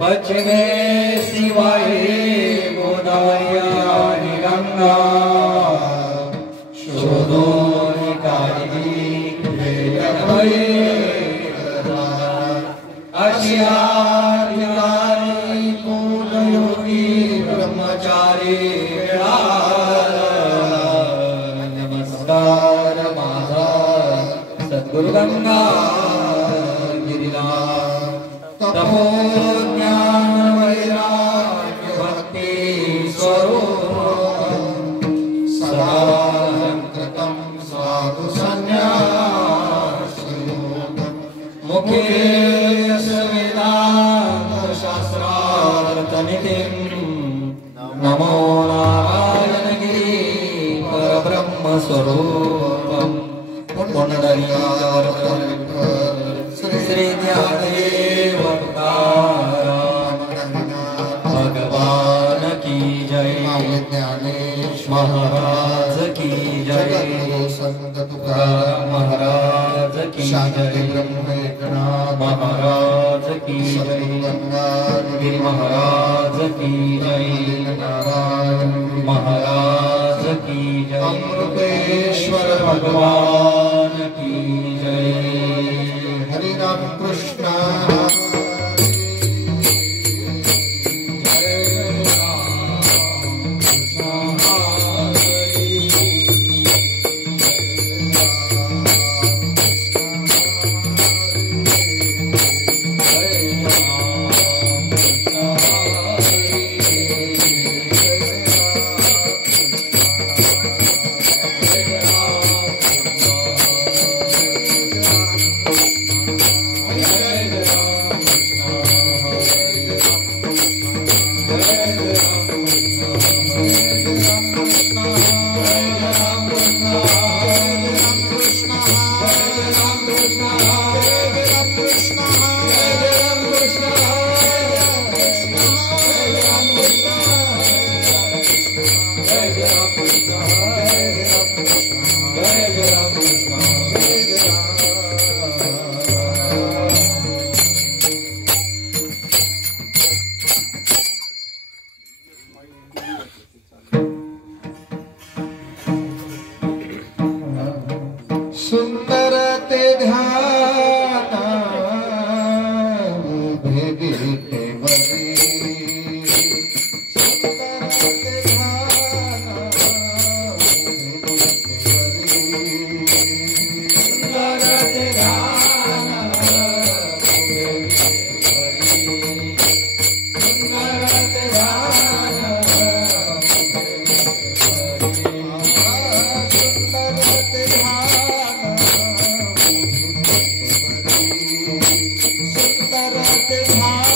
पश्चिमे शिवाये गोदावरी गंगा शोधोनिकारिणी अशियाधिकारी पूर्णयोगी ब्रह्मचारी नमस्कार माझा सद्गुरु गंगा गिरिनाथ तपो ज्ञान वैराग्य भक्ति स्वरूप सदालंकृतं साधु संन्यासी मुखे वेदांत शास्त्रार्थनिधिं नमो नारायण गिरि परब्रह्म स्वरूपं पुंडरीकाक्षं श्री ज्ञानदेव भगवान की जय महाराज की जय संत तुकाराम महाराज की जय महाराज की जय गिरि महाराज की जय महाराज की जय अमृतेश्वर भगवान की जय हरि राम कृष्ण सुंदर ते ध्यान भेदी ते बरी सुंदर ते ध्यान सुंदर ते ध्यान सुंदर ते ध्यान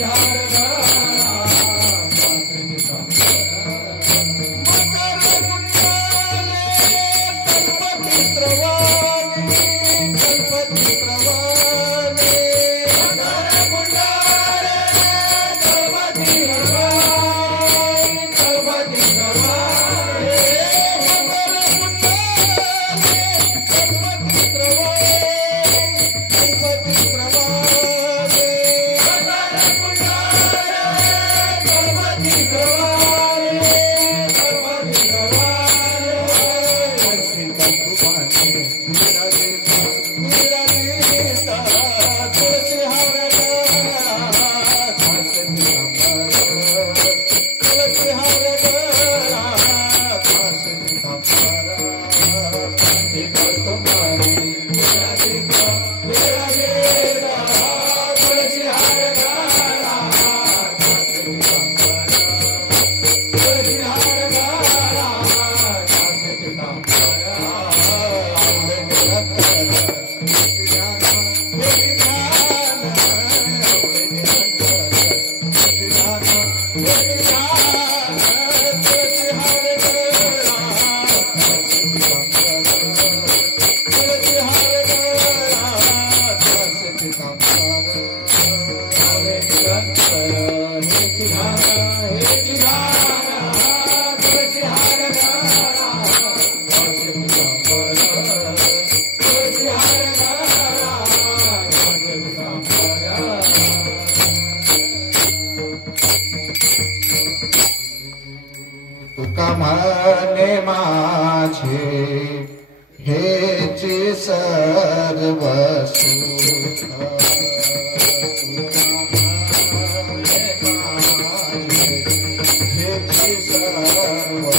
Hare म्हणे माझे हेची सर्व सुख हेची सर्व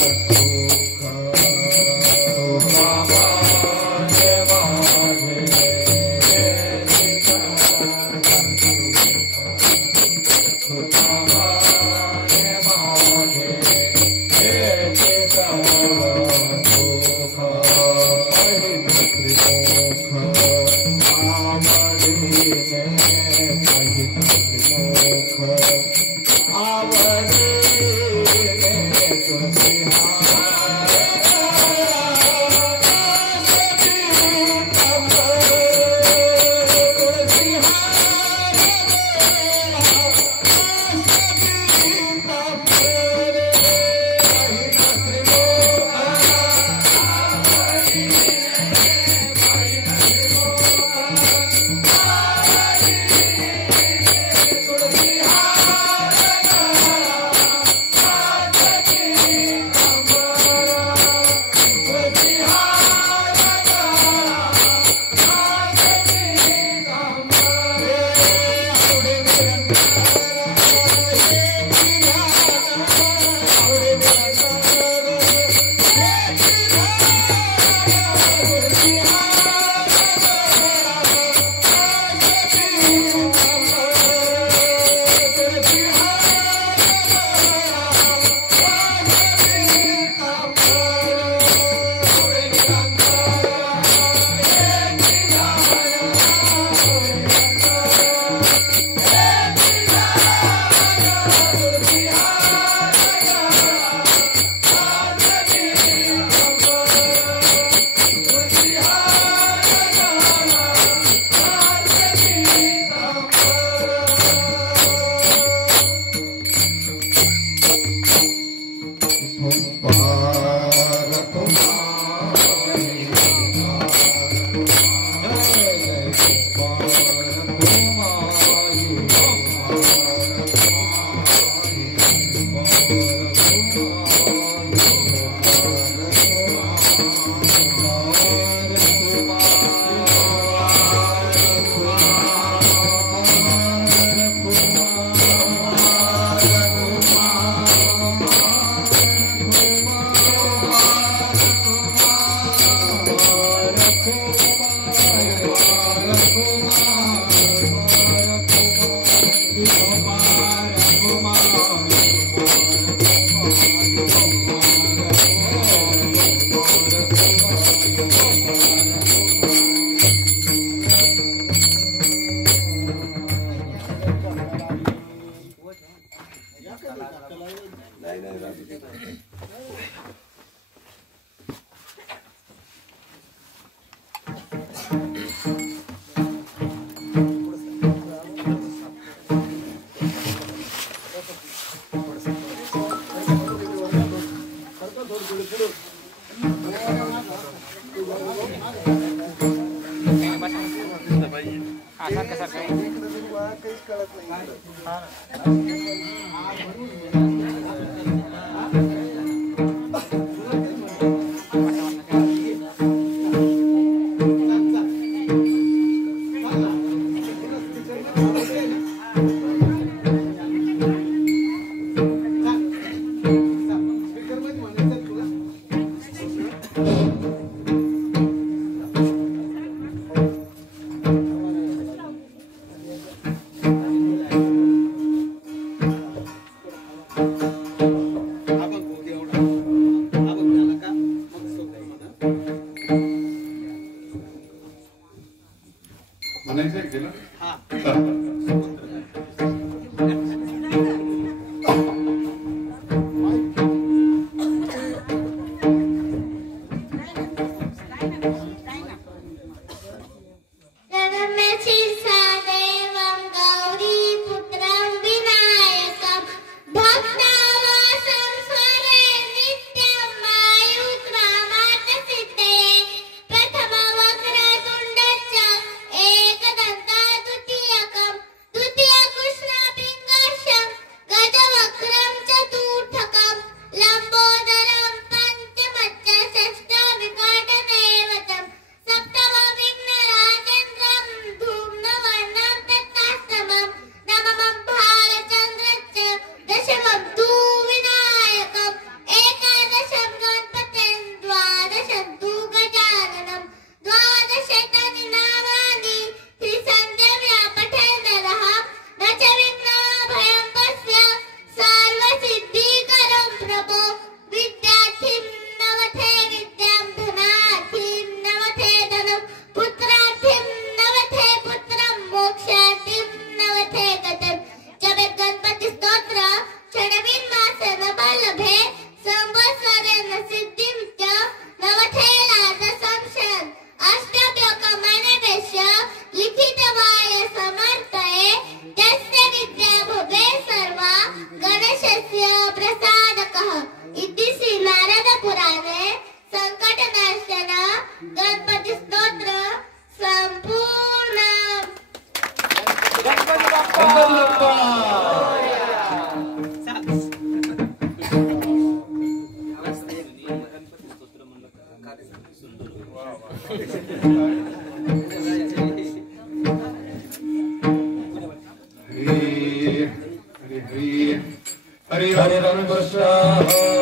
सुख हरे राम कृष्ण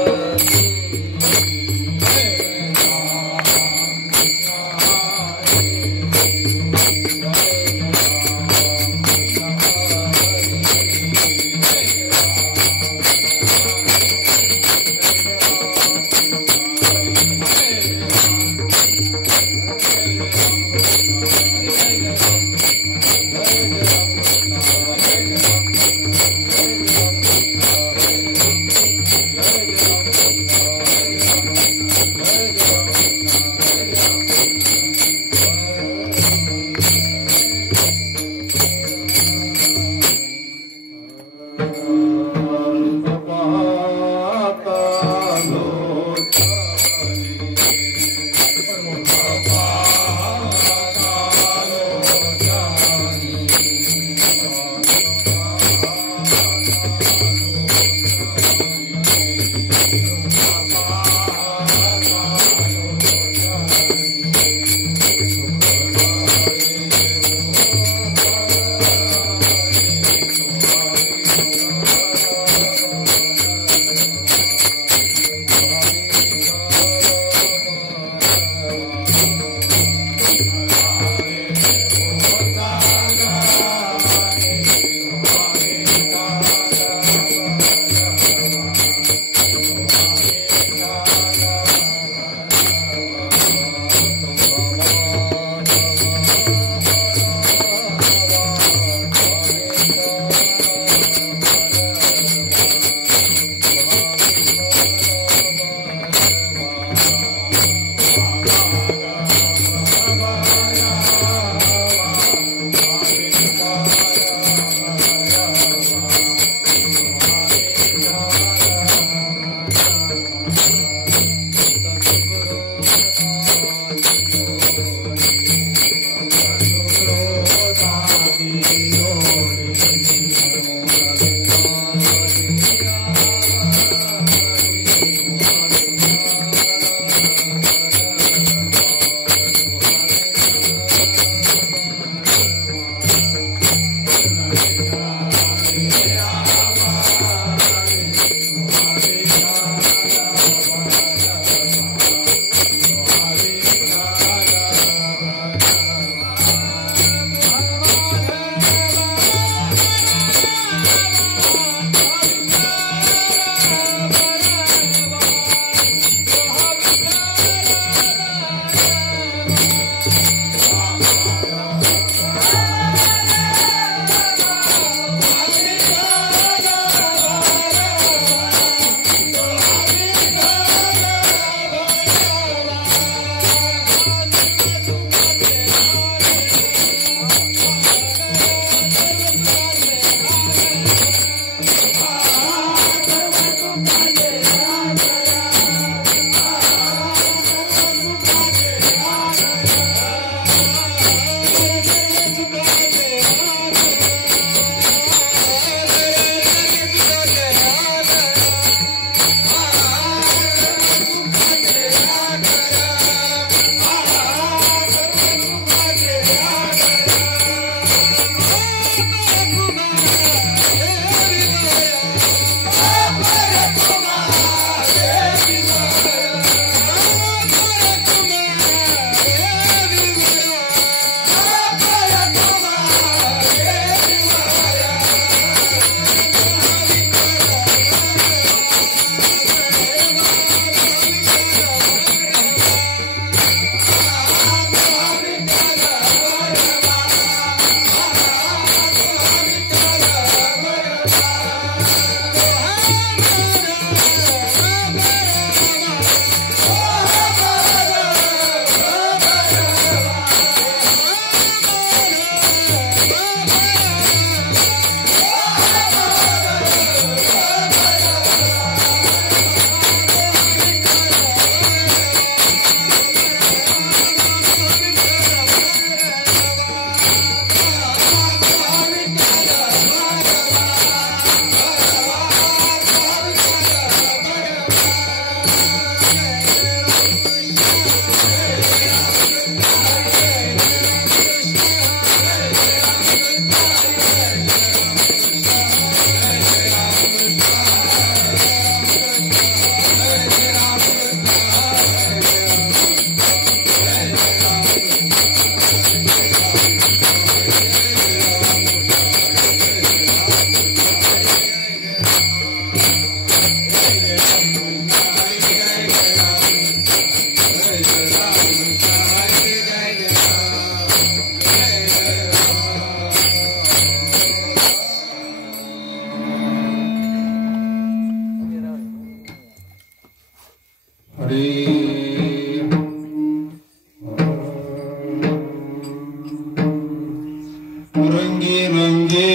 रंगी रंगे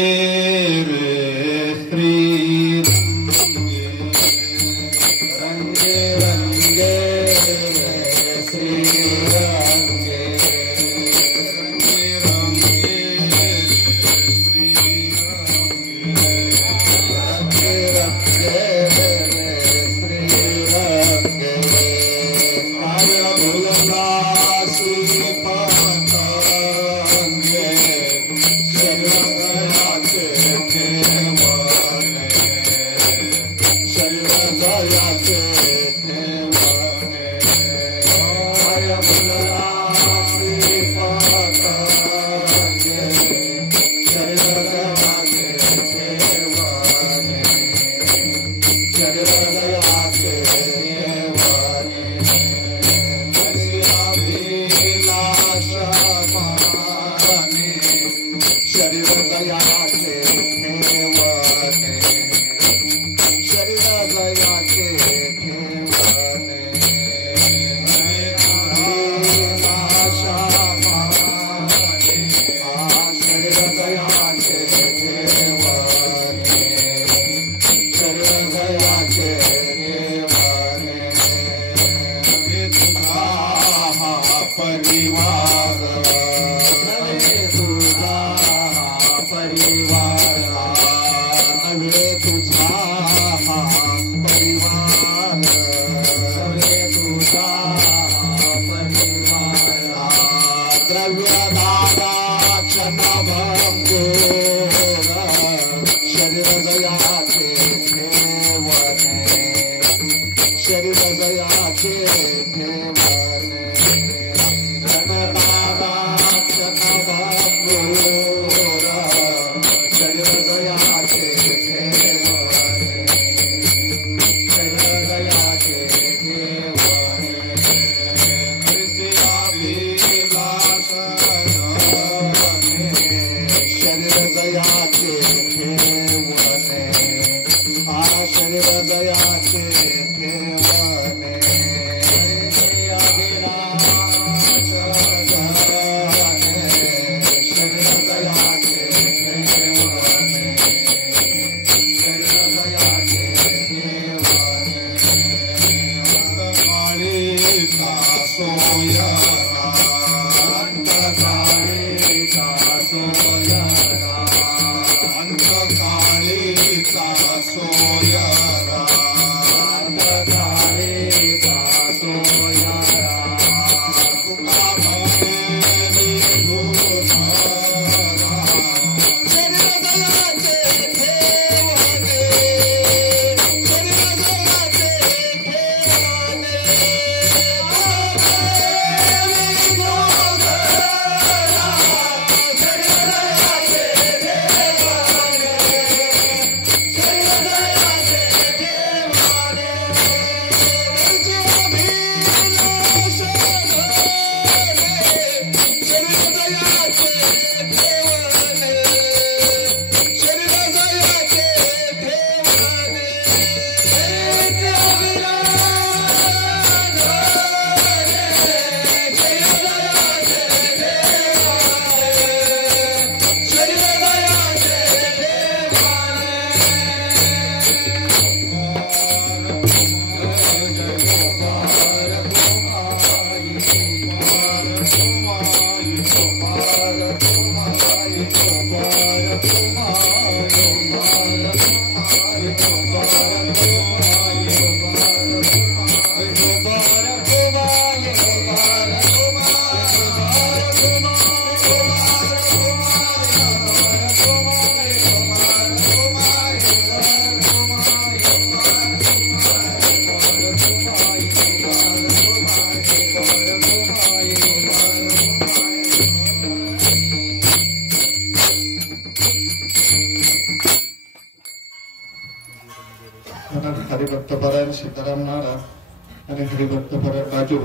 रे श्री रंगे रंगे श्री रंगे रंगे रंगे रंगे श्री रंगे आय भुलना श्री पातांगे हरिभक्तपरायण सीताराम महाराज आणि हरिभक्तपरायण राजू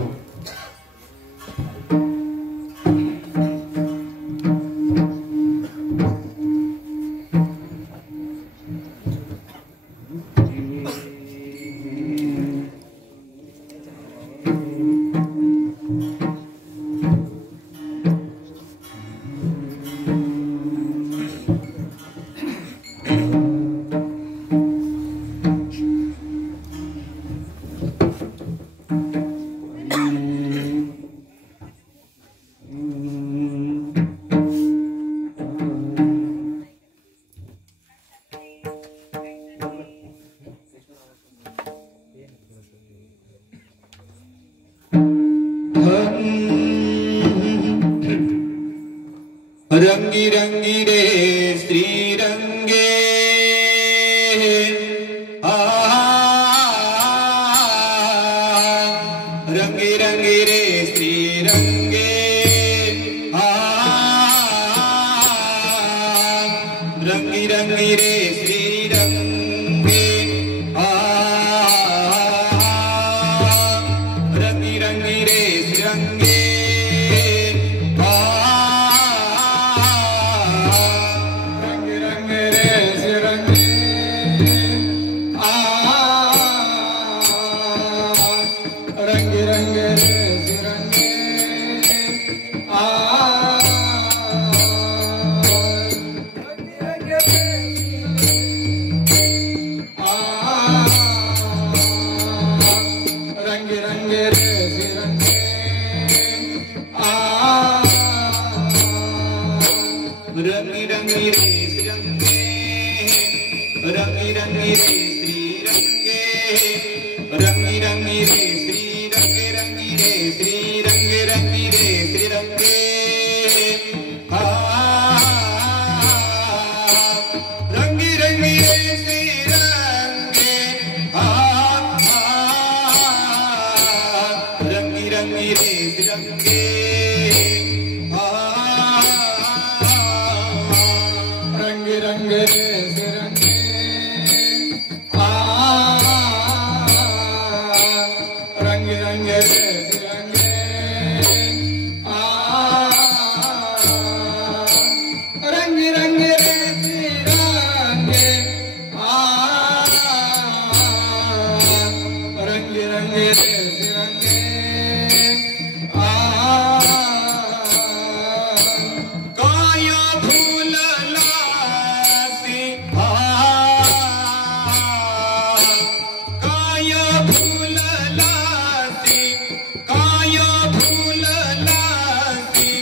रंगी रे श्रीरंगे रंगी रंगी रे श्रीरंगे रंगी रे श्रीरंगे रंगी रे श्रीरंगे रंगी रंगी रे श्रीरंगे रंगी रंगी रे श्रीरंगे रंग रंग रे सिरंगे रंग रंग रे सिरंगे रंग रंग रे सिरंगे रंग रंग रे सिरंगे काया फूल लासी काया फूल लासी काया फूल लासी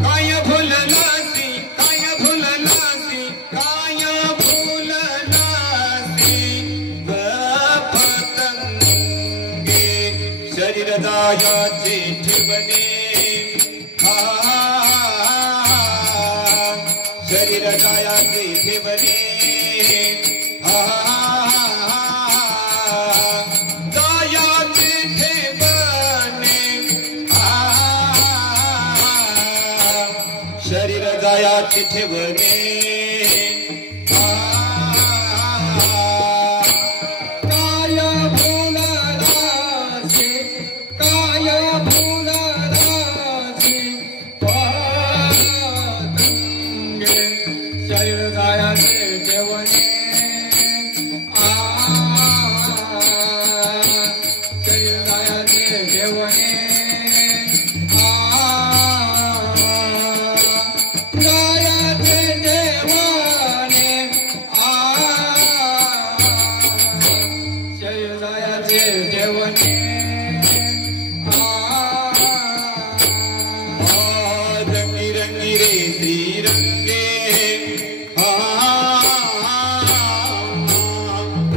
काया फूल लासी काया फूल लासी काया फूल लासी पतंगे शरीर दायाचे ठेवणे शरीर दायाचे ठेवणे दायाचे ठेवणे शरीर दायाचे ठेवणे काया फुलाराची काया फुलाराची पतंगे शरीर दायाचे ठेवणे शरीर दायाचे ठेवणे दायाचे ठेवणे शरीर दायाचे ठेवणे रंगी रंगी रे श्रीरंगे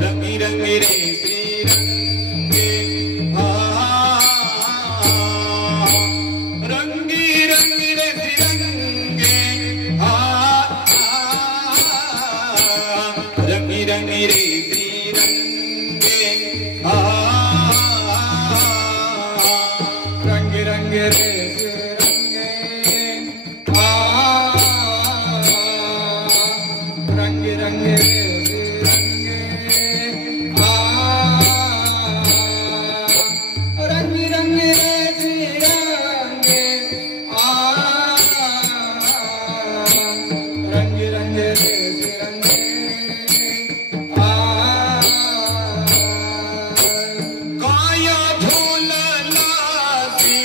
रंगी रंगी रे श्रीरंगे रंगी रंगी रे श्रीरंगे रंगी रंगी रे श्रीरंगे रंग रंग रे सिरंगे रंग रंग रे सिरंगे रंग रंग रे सिरंगे रंग रंग रे सिरंगे काया फूल लासी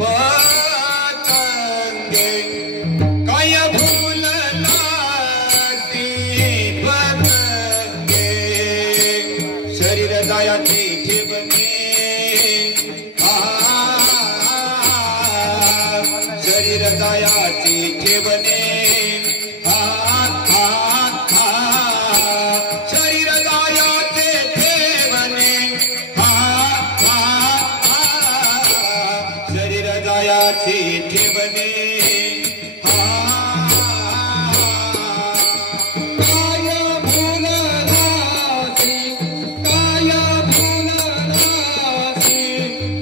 पतंगे काया फूल लासी पतंगे शरीर दायाचे ठेवणे शरीर दायाचे ठेवणे शरीर दायाचे ठेवणे शरीर दायाचे ठेवणे काया फुलाराची काया फुलाराची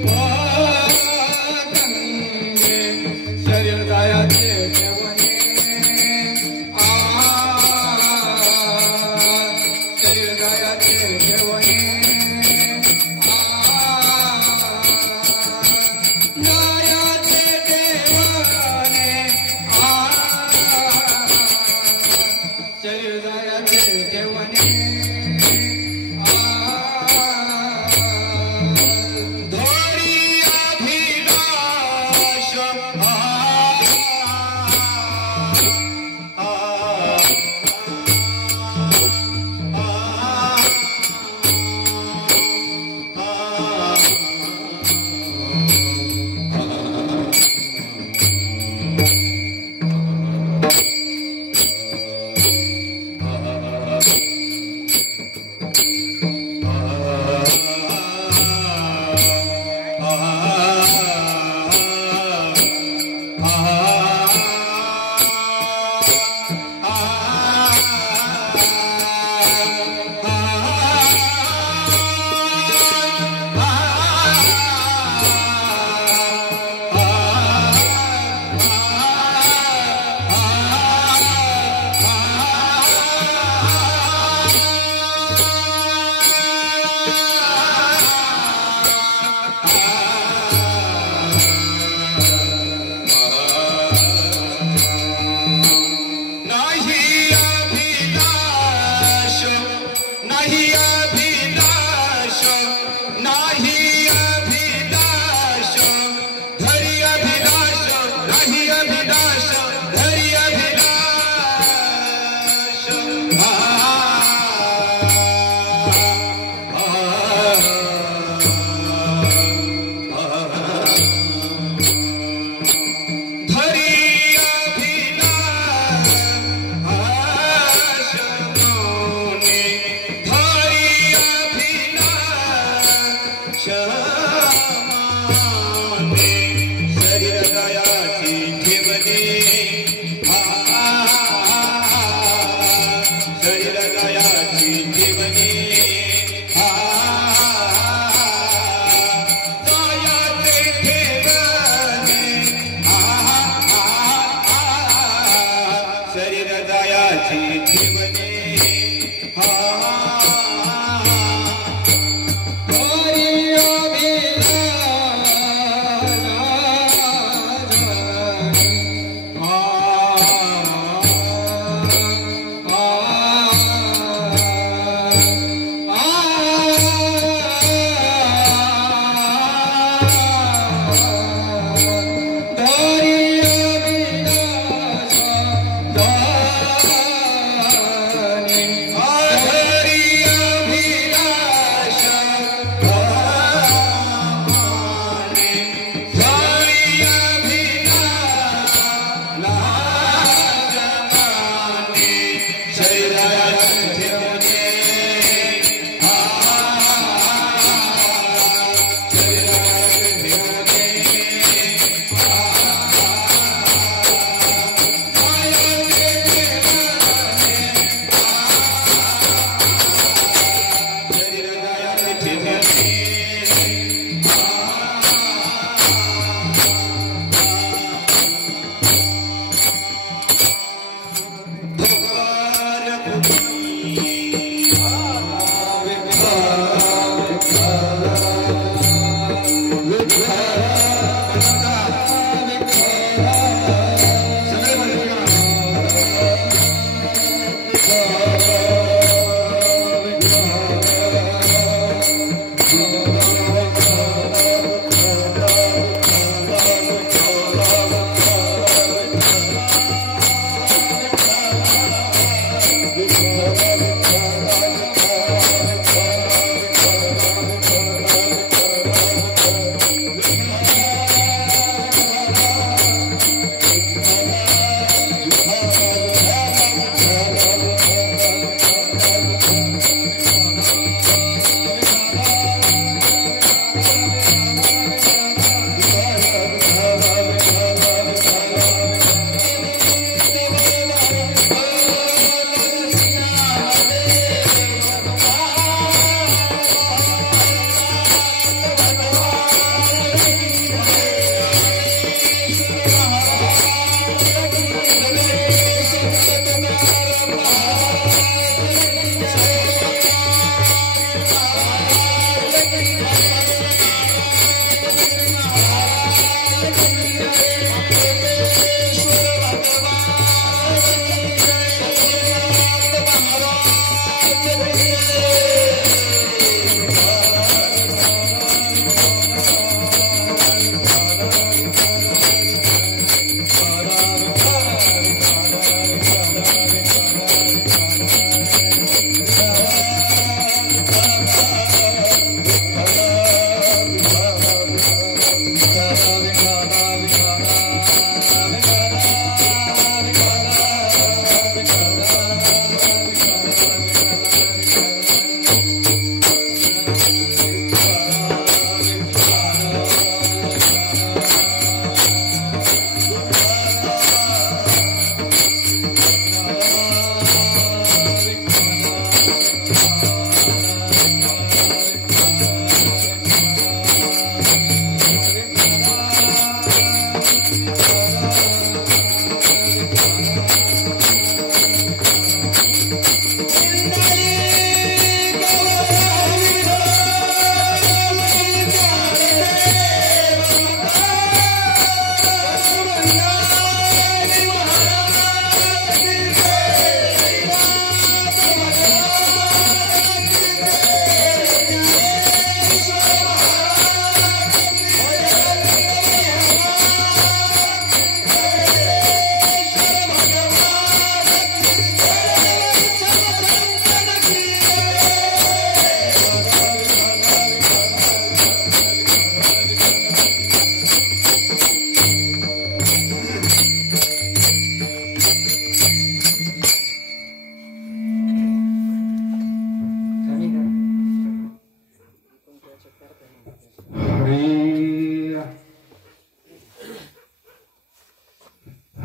पतंगे शरीर दायाचे ठेवणे शरीर दायाचे ठेवणे दायाचे ठेवणे शरीर दायाचे ठेवणे धोरी अभिलाष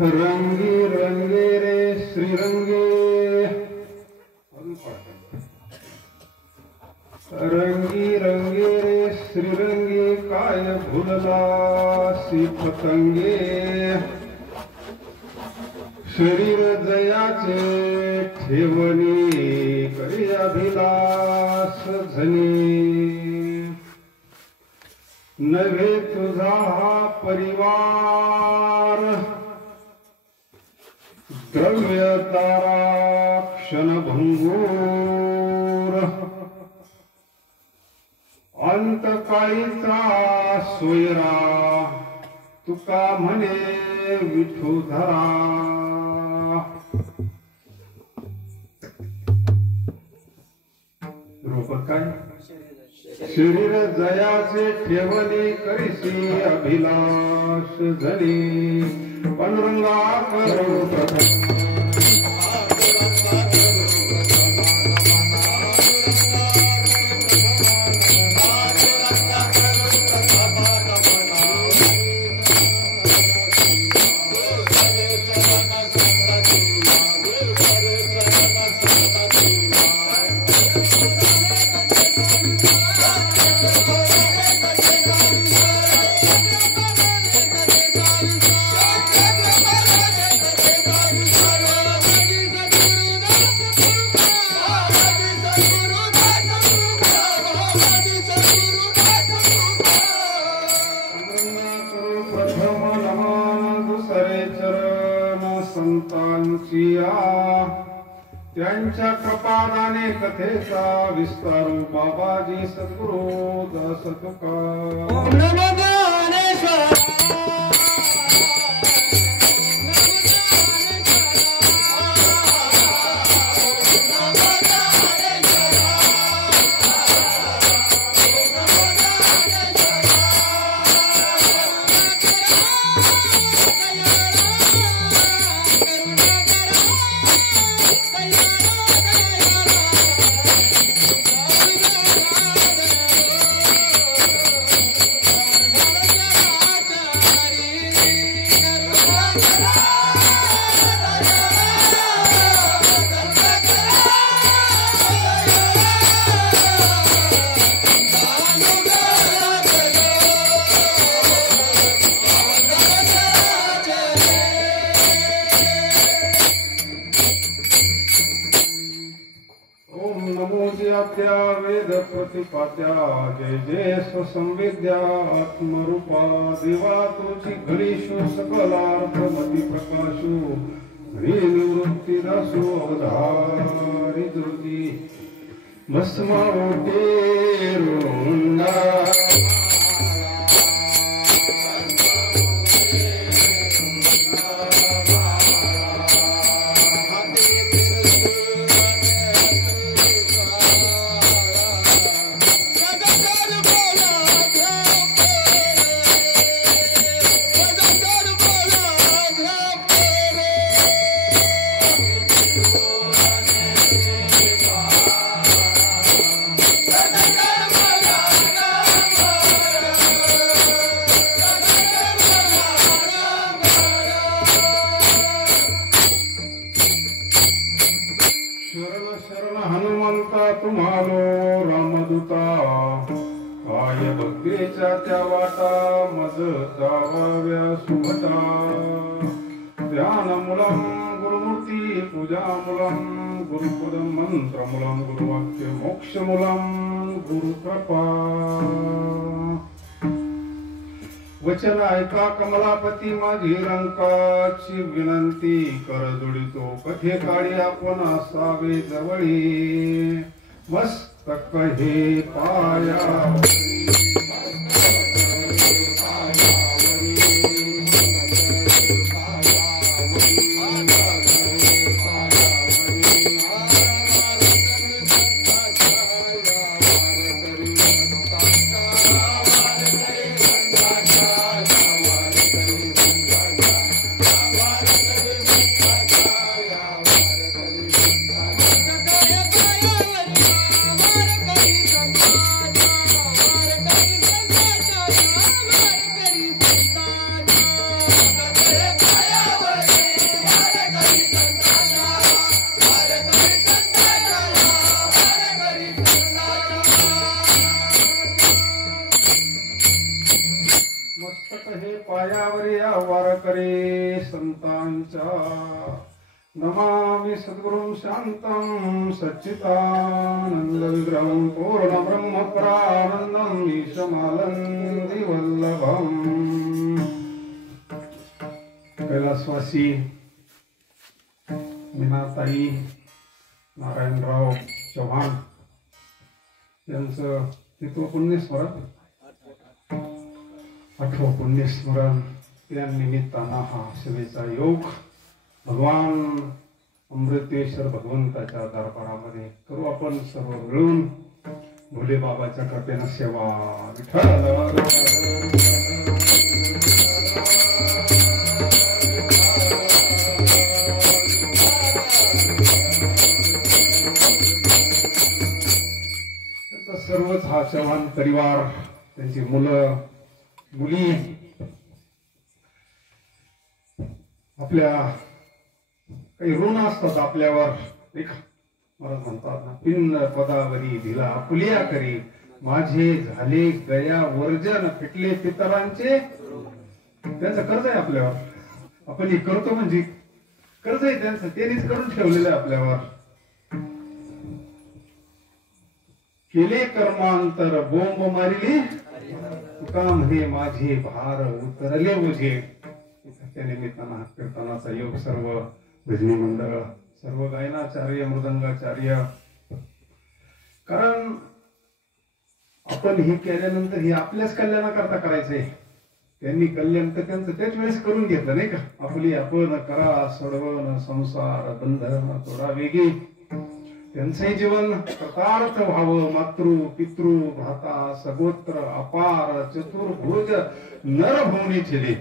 रंगी रंगे रे श्रीरंगे रंगी रंगे रे श्रीरंगे काय भुलला सी पतंगे शरीर जयाचे ठेवणी करी अभिलाष झनी नव्हे तुझा हा परिवार द्रव्य तारा क्षणभंगूर अंतकाळीचा सोयरा तुका म्हणे विठुधरा रूपक काय शरीर जयाचे ठेवणे करीसी अभिलाष झनी पांडुरंगा करो प्रथम त्यांच्या कृपादाने कथेचा विस्तारू बाबाजी सद्गुरु दास तुका ओम नमो ज्ञानेश्वर वेद प्रतिपात्या जय जय स्वसंवेद्या आत्मरूपा देवा तुझी घरीषु सकलार्थमती प्रकाशु घरी निवृत्ती दासु अवधारी ज्योती भस्मावते रोंडा तुम्हालो रामदूता काय भक्तीच्या त्या वाटा मज जावाव्या सुभटा ध्यानमूलम गुरुमूर्ती पूजामूलम गुरुपदम मंत्रमूलम गुरुवाक्य मोक्षमूलम गुरुकृपा वचन ऐका कमलापती माझी रंकाची विनंती कर जोडितो कथे काळी आपण असावे जवळी मस्तक हे पायावरी मस्तक हे पायावरी आवार करे संतांच्या नमामि सद्गुरुं शान्तं सच्चिदानन्द विग्रहं पूर्ण ब्रह्म परानन्दं ईशमालन्दी वल्लभम् कैलासवासी मीनाताई नारायणराव चव्हाण यांचं तिथं पुण्यस्मरण 8वं पुण्यस्मरण या निमित्तानं हा सेवेचा योग भगवान अमृतेश्वर भगवंताच्या दरबारामध्ये करू आपण सर्व मिळून भोले बाबाच्या कृपेनं सेवा विठ्ठल सर्वच हा चव्हाण परिवार त्यांची मुलं मुली आपल्या काही ऋण असतात आपल्यावर मला म्हणतात ना पिन्न पदावरी दिला आपुलिया करी माझे झाले गया वर्जन फिटले पितरांचे त्यांचं कर्ज आहे आपल्यावर आपण हे करतो म्हणजे कर्ज आहे त्यांचं त्यांनीच करून ठेवलेलं आहे आपल्यावर केले कर्मांतर बोंब मारिली तुका म्हणे माझे भार उतरले ओझे त्या निमित्तानं कीर्तनाचा योग सर्व भजनी मंडळ सर्व गायनाचार्य मृदंगाचार्य कारण आपण हे केल्यानंतर हे आपल्याच कल्याणाकरता करायचंय त्यांनी कल्याण तर त्यांचं त्याच वेळेस करून घेतलं नाही का आपली आपण करा सोडवण संसार बंधन थोडा वेगळी त्यांचंही जीवन कृतार्थ व्हावं मातृ पितृ भ्राता सगोत्र अपार चतुर्भुज नरभूमी छेले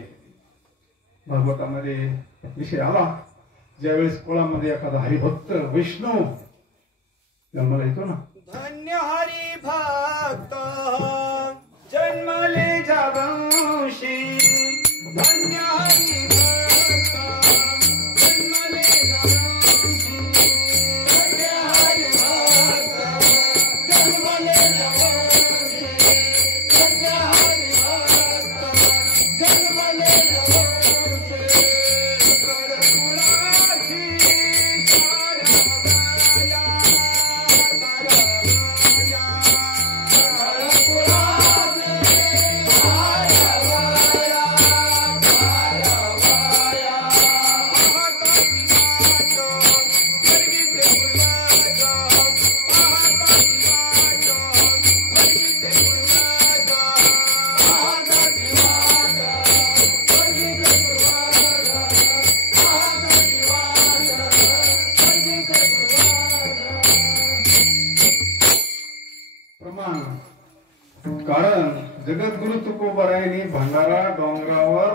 भागवतामध्ये विषय आला ज्यावेळेस कोळामध्ये एखादा हरिभक्त वैष्णव जन्माला येतो ना धन्य हरी भक्त जन्मले जावंशी धन्य हरी भक्त जन्मले जावंशी धन्य हरी भक्त जन्मले जावंशी धन्य हरी भक्त जन्मले जावंशी कारण जगद्गुरु तुकोबारायांनी भंडारा डोंगरावर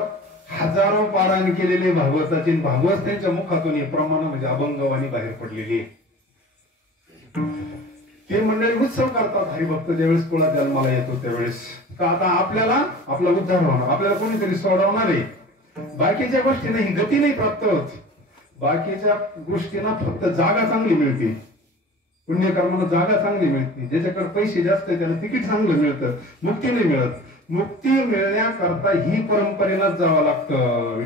हजारो पारायण केलेले भागवताची भागवत त्यांच्या मुखातून हे प्रमाण म्हणजे अभंगवाणी बाहेर पडलेली ते मंडळी उत्सव करतात हरिभक्त ज्यावेळेस कोणा जन्माला येतो त्यावेळेस का आता आपल्याला आपला उद्धार होणार आपल्याला कोणीतरी सोडवणार आहे बाकीच्या गोष्टींना ही गती नाही प्राप्त होत बाकीच्या गोष्टींना फक्त जागा चांगली मिळते पुण्यकर्माला जागा चांगली मिळते ज्याच्याकडे पैसे जास्त आहे त्याला तिकीट चांगलं मिळतं मुक्ती नाही मिळत मुक्ती मिळण्याकरता ही परंपरेलाच जावं लागतं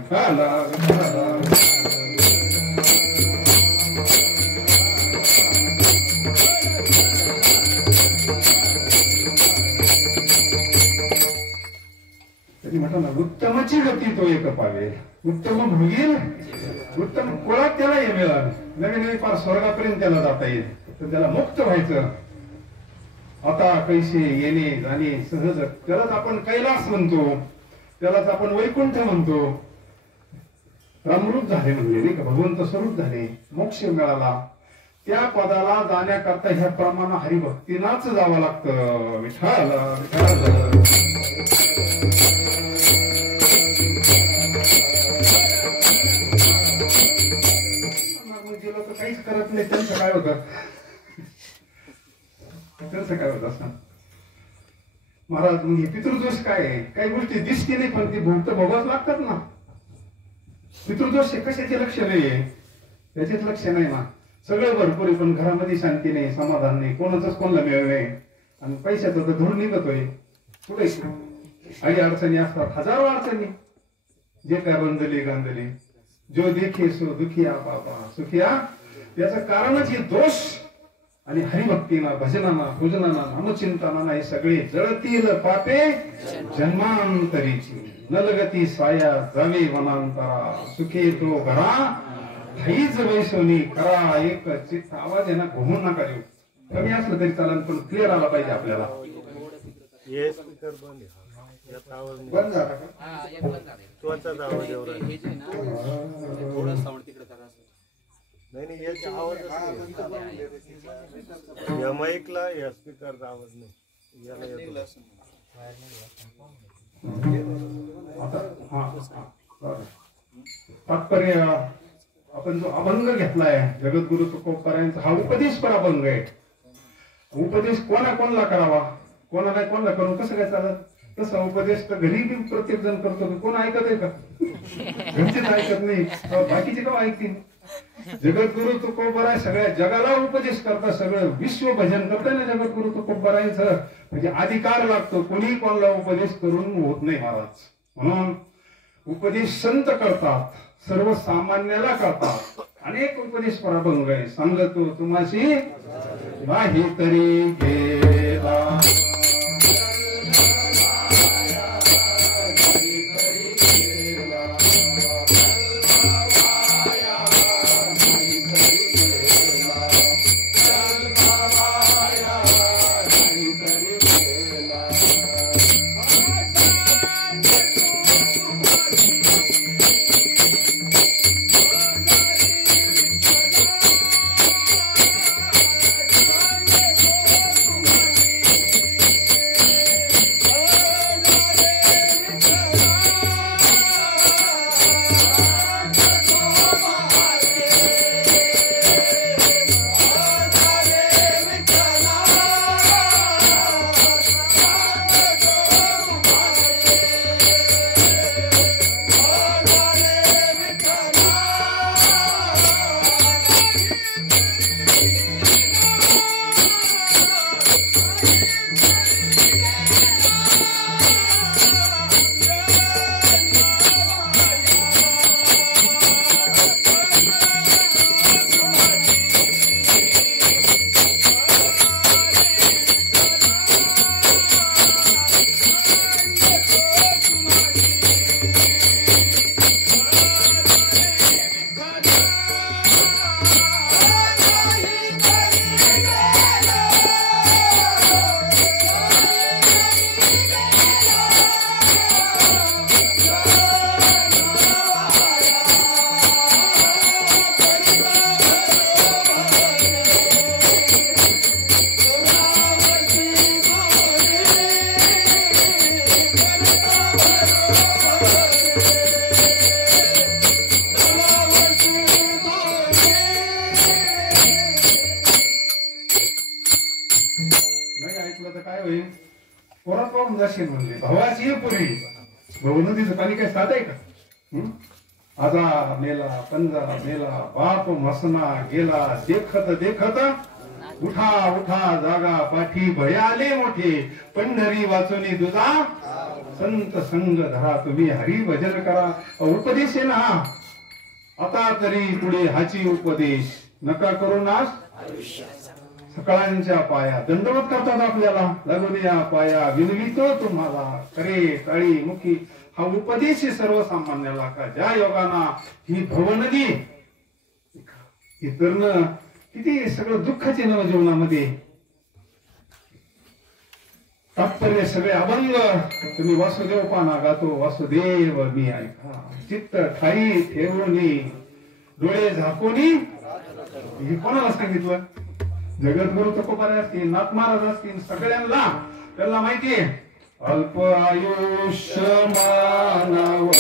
त्यांनी म्हटलं ना उत्तमाची गती तो एक पावे उत्तम भोगील उत्तम कोळात त्याला हे मिळालं नवीन नवीन फार स्वर्गापर्यंत त्याला जाता येईल तर त्याला मुक्त व्हायचं आता कैसे येणे जाणे सहज त्यालाच आपण कैलास म्हणतो त्यालाच आपण वैकुंठ म्हणतो रामरूप झाले म्हणजे नाही का भगवंत स्वरूप झाले मोक्ष मिळाला त्या पदाला जाण्याकरता ह्या प्रमाण हरिभक्तीनाच जावं लागतं विठ्ठल लोक काहीच करत नाही त्यांचं काय होतं त्यांचं काय होत असं महाराज म्हणजे पितृदोष काय आहे काही गोष्टी दिसते नाही पण ती भोगत भोगावच लागतात ना पितृदोष कशाचे लक्ष नाहीये त्याचेच लक्ष नाही ना सगळं भरपूर आहे पण घरामध्ये शांती नाही समाधान नाही कोणाचंच कोणाला मिळत नाही आणि पैशाचं तर धरून निघतोय कुठे काही अडचणी असतात, हजारो अडचणी, जे काय बंधली गांधली जो देखे सो दुखिया बाबा सुखिया, याचं कारणच हे दोष आणि हरिभक्तीना भजनाना पूजनाना नामचिंतनाना हे सगळे जळतील पापे जन्मांतरीची, नलगती साया जावे वनांतरा, सुखे तो घरा ठाईच वैसोनी करा एक चित्त. आवाज आहे ना घुमून नका देऊ, कमी असलं तरी चालेल पण क्लिअर आला पाहिजे आपल्याला. बंद झाला का? त्वचाचा आवाज एवढा थोडा साऊंड तिकडे करा. नाही याचा आवाज या माईकला या स्पीकरचा आवाज नाही, याला येतो. तात्पर्य आपण जो अभंग घेतलाय जगद्गुरु तुकोबारायांचा, हा उपदेश पण अभंग आहे. उपदेश कोणाला करावा, कोणाला करून कसं काय चालत? तसा उपदेश तर घरी प्रत्येक जण करतो, कोण ऐकत आहे का? घरचेच ऐकत नाही, बाकीचे का ऐकतील? जगद्गुरु तुकोबाराय सगळ्या जगाला उपदेश करता, सगळं विश्व भजन करताय ना जगद्गुरु तुकोबारायांचं. म्हणजे अधिकार लागतो, कोणी कोणाला उपदेश करून होत नाही महाराज. म्हणून उपदेश संत करतात, सर्वसामान्याला करतात. अनेक उपदेश पराभंग आहे. सांगतो तुम्हाशी नाही तरी गेला म्हणले भावाची पुरी भाऊ नदीचं पाणी काय साध आहे का? आजा मेला पंजा मेला बाप मसना गेला देखत देखत उठा उठा जागा पाठी भयाले मोठे पंढरी वाचुनी दुजा संत संग धरा तुम्ही हरी भजन करा. उपदेश आहे ना आता तरी पुढे हाची उपदेश नका करू नाश सकळांच्या पाया दंडवत करतात आपल्याला लागून या पाया विनवितो तुम्हाला करे काळी मुखी. हा उपदेश सर्वसामान्याला का ज्या योगाना ही भवनदी ही तरण किती सगळं दुःखाचे नव जीवनामध्ये. तात्पर्य सगळे अभंग तुम्ही वासुदेव पाना गातो वासुदेव मी ऐका चित्त ठाई ठेवूनी डोळे झाकोनी. हे कोणाला सांगितलं? जगद्गुरु तुकोबाराय असतील नाथ महाराज असतील सगळ्यांना त्यांना माहितीये अल्प आयुष्य मानव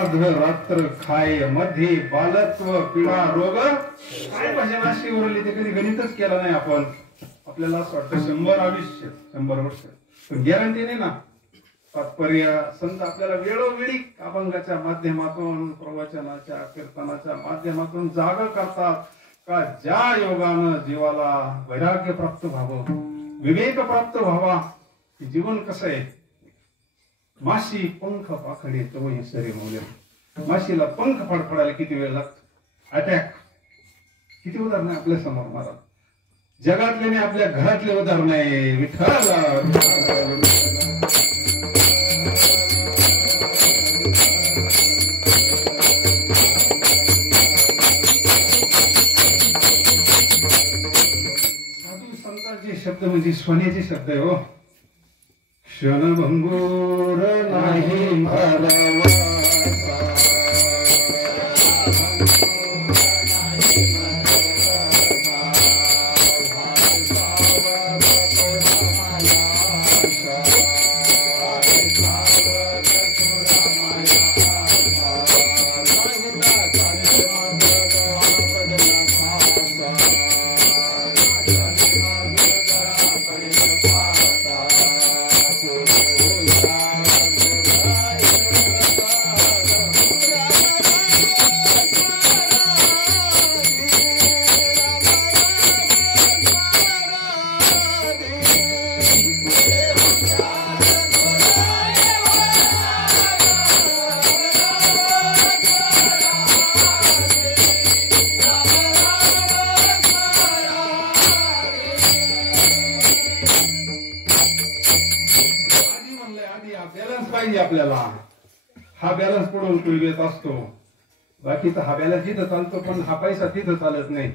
अर्ध रात्र खाय मध्ये बालत्व पीडा रोग काय भजन अशी उरली ते कधी गणितच केला नाही आपण. आपल्याला असं वाटतं 100 आयुष्य 100 वर्ष, पण गॅरंटी नाही ना. तात्पर्य संत आपल्याला वेळोवेळी अभंगाच्या माध्यमातून, प्रवचनाच्या, कीर्तनाच्या माध्यमातून जाग करतात का ज्या योगानं जीवाला वैराग्य प्राप्त व्हावं, विवेक प्राप्त व्हावा. जीवन कसं आहे, माशी पंख पाखडे तवही सरे मौल्य. माशीला पंख फडफडायला किती वेळ लागतो, अटॅक. किती उदाहरण आहे आपल्या समोर महाराज, जगातले नाही आपल्या घरातले उदाहरण आहे. विठ्ठल साधू संतांचे शब्द म्हणजे सोन्याचे शब्द आहे हो. क्षणभंगूर नाही भरवासा, आपल्याला हा बॅलन्स पडून येत असतो. बाकीचा हा बॅलन्स तिथं चालतो, पण हा पैसा तिथं चालत नाही.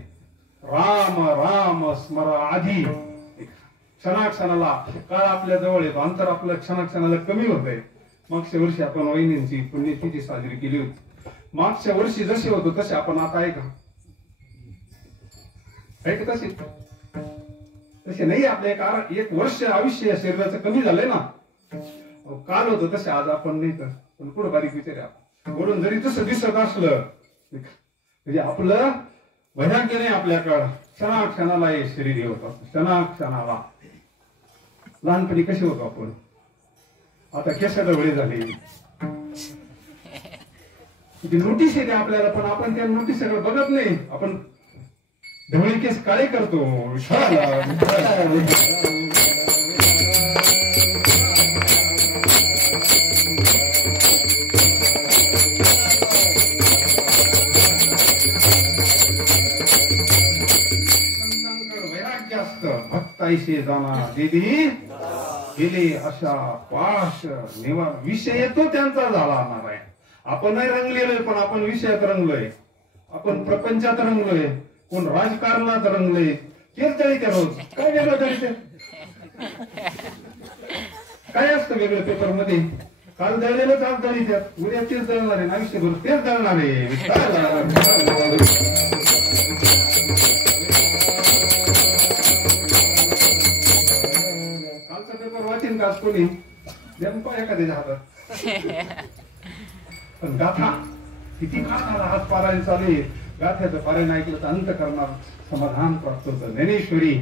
राम राम स्मर आधी क्षणाक्षणाला काळ आपल्या जवळ येतो, अंतर आपलं क्षणाक्षणाला कमी होत आहे. मागच्या वर्षी आपण वहिनींची पुण्यतिथी साजरी केली होती. मागच्या वर्षी जसे होतो तसे आपण आता आहे का तसे नाही. आपल्या एक वर्ष आयुष्य शरीराचं कमी झालंय ना. काल होतं तसे आज आपण नाही तर, पण पुढे बारीक विचार आहे. वरून जरी तसं दिसत असलं म्हणजे आपलं वैराग्य नाही आपल्याकडं. क्षणाक्षणाला हे शरीर होत असतं, क्षणाक्षणाला. लहानपणी कसे होतो आपण, आता केस डवळे झाले. नोटीस येते आपल्याला, पण आपण त्या नोटीस सगळं बघत नाही. आपण ढवळे केस काळे करतो. भक्ताईशी जाना दिदी गेले अशा पाश निवा. विषय तो त्यांचा झाला नारायण. आपणही रंगलेलोय, पण आपण विषयात रंगलोय, आपण प्रपंचात रंगलोय, कोण राजकारणात रंगलोय. तेच जळीत रोज. काय वेगळं जळीत, काय असतं वेगळं पेपर मध्ये. काल जळलेलंच आज जळीत, उद्या तेच जळणार आहे, आयुष्यभर तेच जळणार आहे. कोणी एखाद्याच्या हातात. पण गाथा किती काळ हात पारायण चालू आहे. गाथ्याचं पारायण ऐकलं तर अंत करणार समाधान प्राप्त होतं. ज्ञानेश्वरी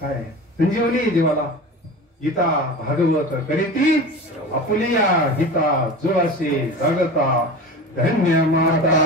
काय संजीवनी जीवाला. गीता भागवत करीती आपुलिया गीता जो असे जगता धन्य माता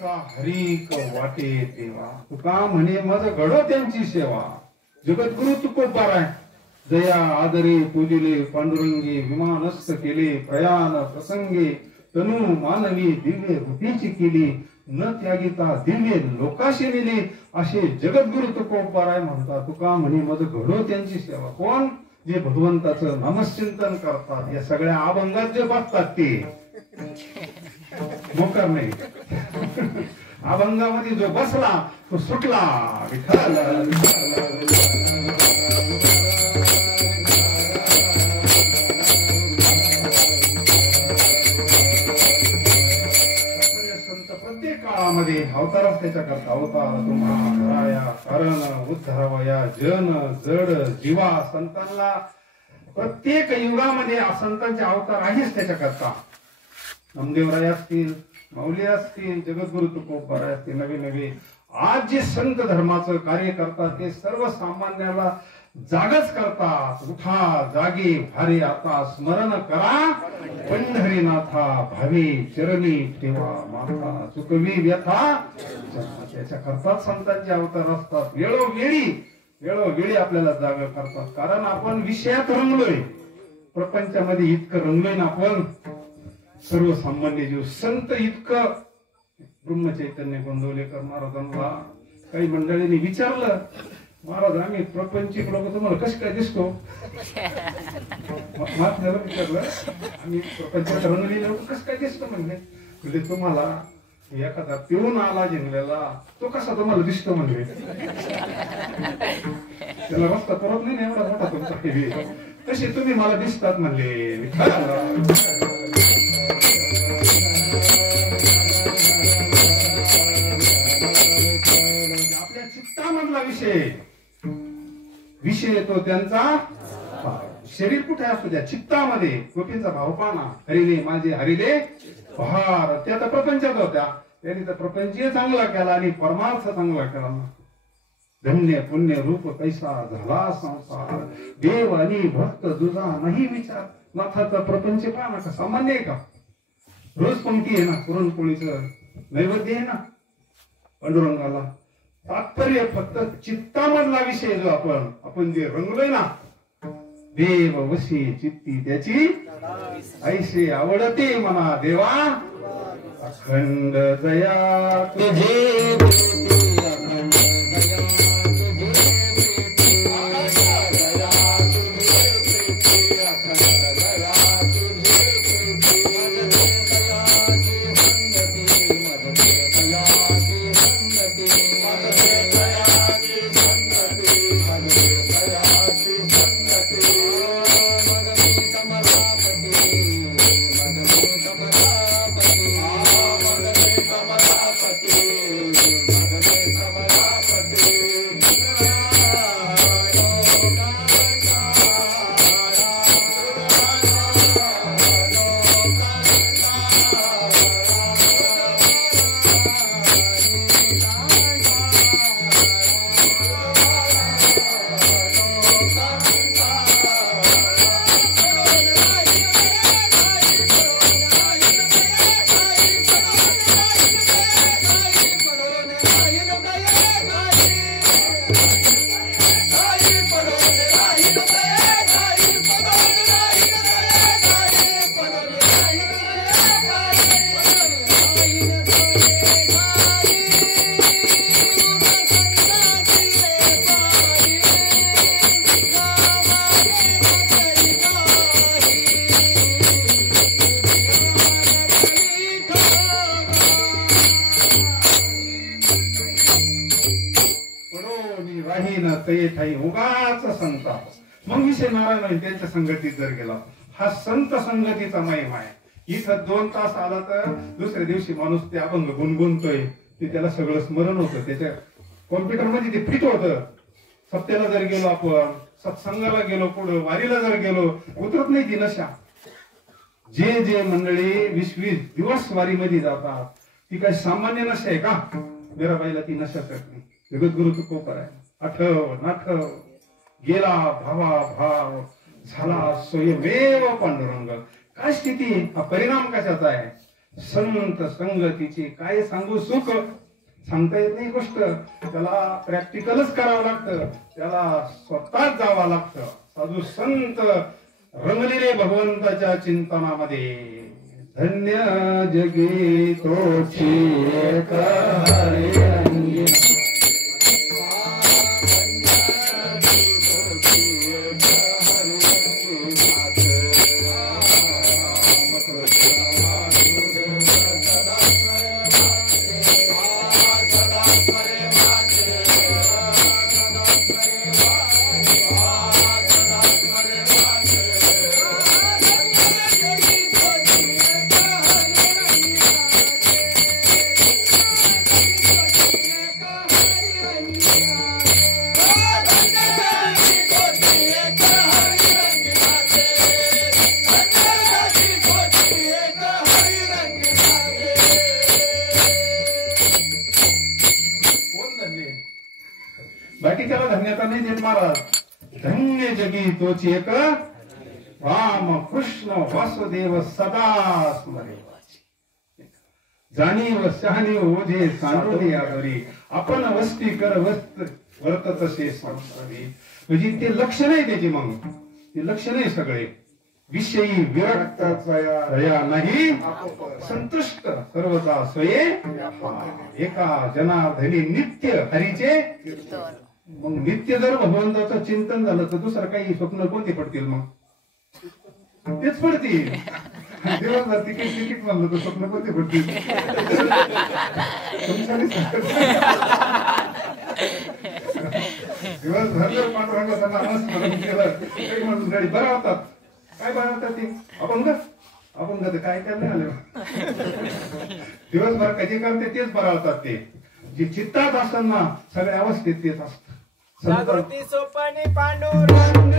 जसा हरीक वाटे तेवा तुका म्हणे मज घडो त्यांची सेवा जगद्गुरु तुकोबाराय दया आदरे पूजिले पांडुरंगी विमानस्थ केले प्रयाण प्रसंगे तनु मानवी दिव्य रूपीची केली न त्यागिता दिव्य लोकाशी नेली असे जगद्गुरु तुकोबाराय म्हणतात तुका म्हणे मज घडो त्यांची सेवा कोण जे भगवंताचं नामचिंतन करतात या सगळ्या अभंगात जे बसतात ते मोकर नाही अभंगामध्ये जो बसला तो सुटला विठ्ठल संत प्रत्येक काळामध्ये अवतारच त्याच्या करता अवतार तुम्हा कराया कारण उद्धरावया जन जड जीवा संतांना प्रत्येक युगामध्ये संतांचे अवतार आहेच त्याच्या करता नामदेवराय असतील माऊली असतील जगद्गुरु तुकोबाराय असतील नवे नवे आज जे संत धर्माचं कार्य करतात ते सर्वसामान्याला जागच करतात उठा जागे भारे आता स्मरण करा पंढरीनाथा भावे चरणी ठेवा माता चुकवी व्यथा त्याच्या करतात संतांचे अवतार असतात वेळोवेळी आपल्याला जाग करतात कारण आपण विषयात रंगलोय प्रपंचामध्ये इतकं रंगलोय ना आपण सर्वसामान्य जीव संत इतकं ब्रह्मचैतन्य गोंदवलेकर महाराजांना काही मंडळींनी विचारलं महाराज आम्ही प्रपंचिक लोक तुम्हाला कसं काय दिसतो महात्म्याला विचारलं आम्ही प्रपंचात रंगलेले लोक कसं काय दिसतो म्हणजे तुम्हाला एखादा पिऊन आला जिंकलेला तो कसा तुम्हाला दिसतो म्हणजे त्याला रस्ता परत नाही एवढा मोठा तुमचा तसे तुम्ही मला दिसतात म्हणले आपल्या चित्तामधला विषय तो त्यांचा शरीर कुठे असू द्या चित्तामध्ये गोपींचा भाव पाना हरिले माझे हरिले भार त्या तर प्रपंचात होत्या त्यांनी तर प्रपंचीय चांगला केला आणि परमार्थ चांगला केला धन्य पुण्य रूप कैसा झाला संसार देव आणि भक्त तुझा नाही विचार नाथाचा प्रपंच पाहना का सामान्य आहे का रोज पंक्ती आहे ना पुरणपोळीचं नैवेद्य आहे ना पांडुरंगाला तात्पर्य फक्त चित्तामधला विषय जो आपण जे रंगलोय ना देव वशी चित्ती त्याची ऐसे आवडते मना देवा अखंड दया तुझे उगाच संताप मग विषय नारायण त्यांच्या संगतीत जर गेला हा संत संगतीचा महिमा आहे इथं 2 तास आला तर दुसऱ्या दिवशी माणूस ते अभंग गुणगुणतोय ते त्याला सगळं स्मरण होतं त्याच्या कॉम्प्युटर मध्ये ते फिट होतं सत्याला जर गेलो आपण सत्संगाला गेलो पुढे वारीला जर गेलो उतरत नाही ती नशा जे मंडळी 20-20 दिवस वारीमध्ये जातात ती काही सामान्य नशा आहे का मीराबाईला ती नशा करते जगद्गुरु तुकोबाराय आठव गेला भाव झाला स्वयमेव पांडुरंग काय स्थिती हा परिणाम कशाचा आहे संत संगतीचे काय सांगू सुख, सांगता येत नाही गोष्ट, त्याला प्रॅक्टिकलच करावं लागतं, त्याला स्वतःच जावं लागतं. साधू संत रंगलेले भगवंताच्या चिंतनामध्ये. धन्य जगी तोची एक हरी रंगी. बाकी त्याला धन्यता नाही देत महाराज. धन्य जगी तोची एक राम कृष्ण वासुदेव सदा स्मरे. जाणीव शहाणीव ओझे सांडोली आदरी, आपण वस्ती कर वर्त तसे संसारी. म्हणजे ते लक्ष नाही त्याचे, मग ते लक्ष नाही सगळे विषयी विरक्त दया नाही संतुष्ट सर्वता स्वये. एका जनार्दनी नित्य हरीचे. मग नित्य जर भगवंताचं चिंतन झालं तर दुसरं काही स्वप्न कोणते पडतील? मग तेच पडतील. दिवसभर तिकीट म्हणलं तर स्वप्न कोणते पडतील? दिवसभर जर पांडुरंगाचा नामस्मरण केलं काही म्हणून गाडी बरं होतात. काय बरं होतात ते? आपण काय करणे आले. दिवसभर कधी करते तेच बरं होतात. ते जे चित्तात असताना सगळ्या अवस्थेत तेच असत. जागृती सोपानी पांडुरंग.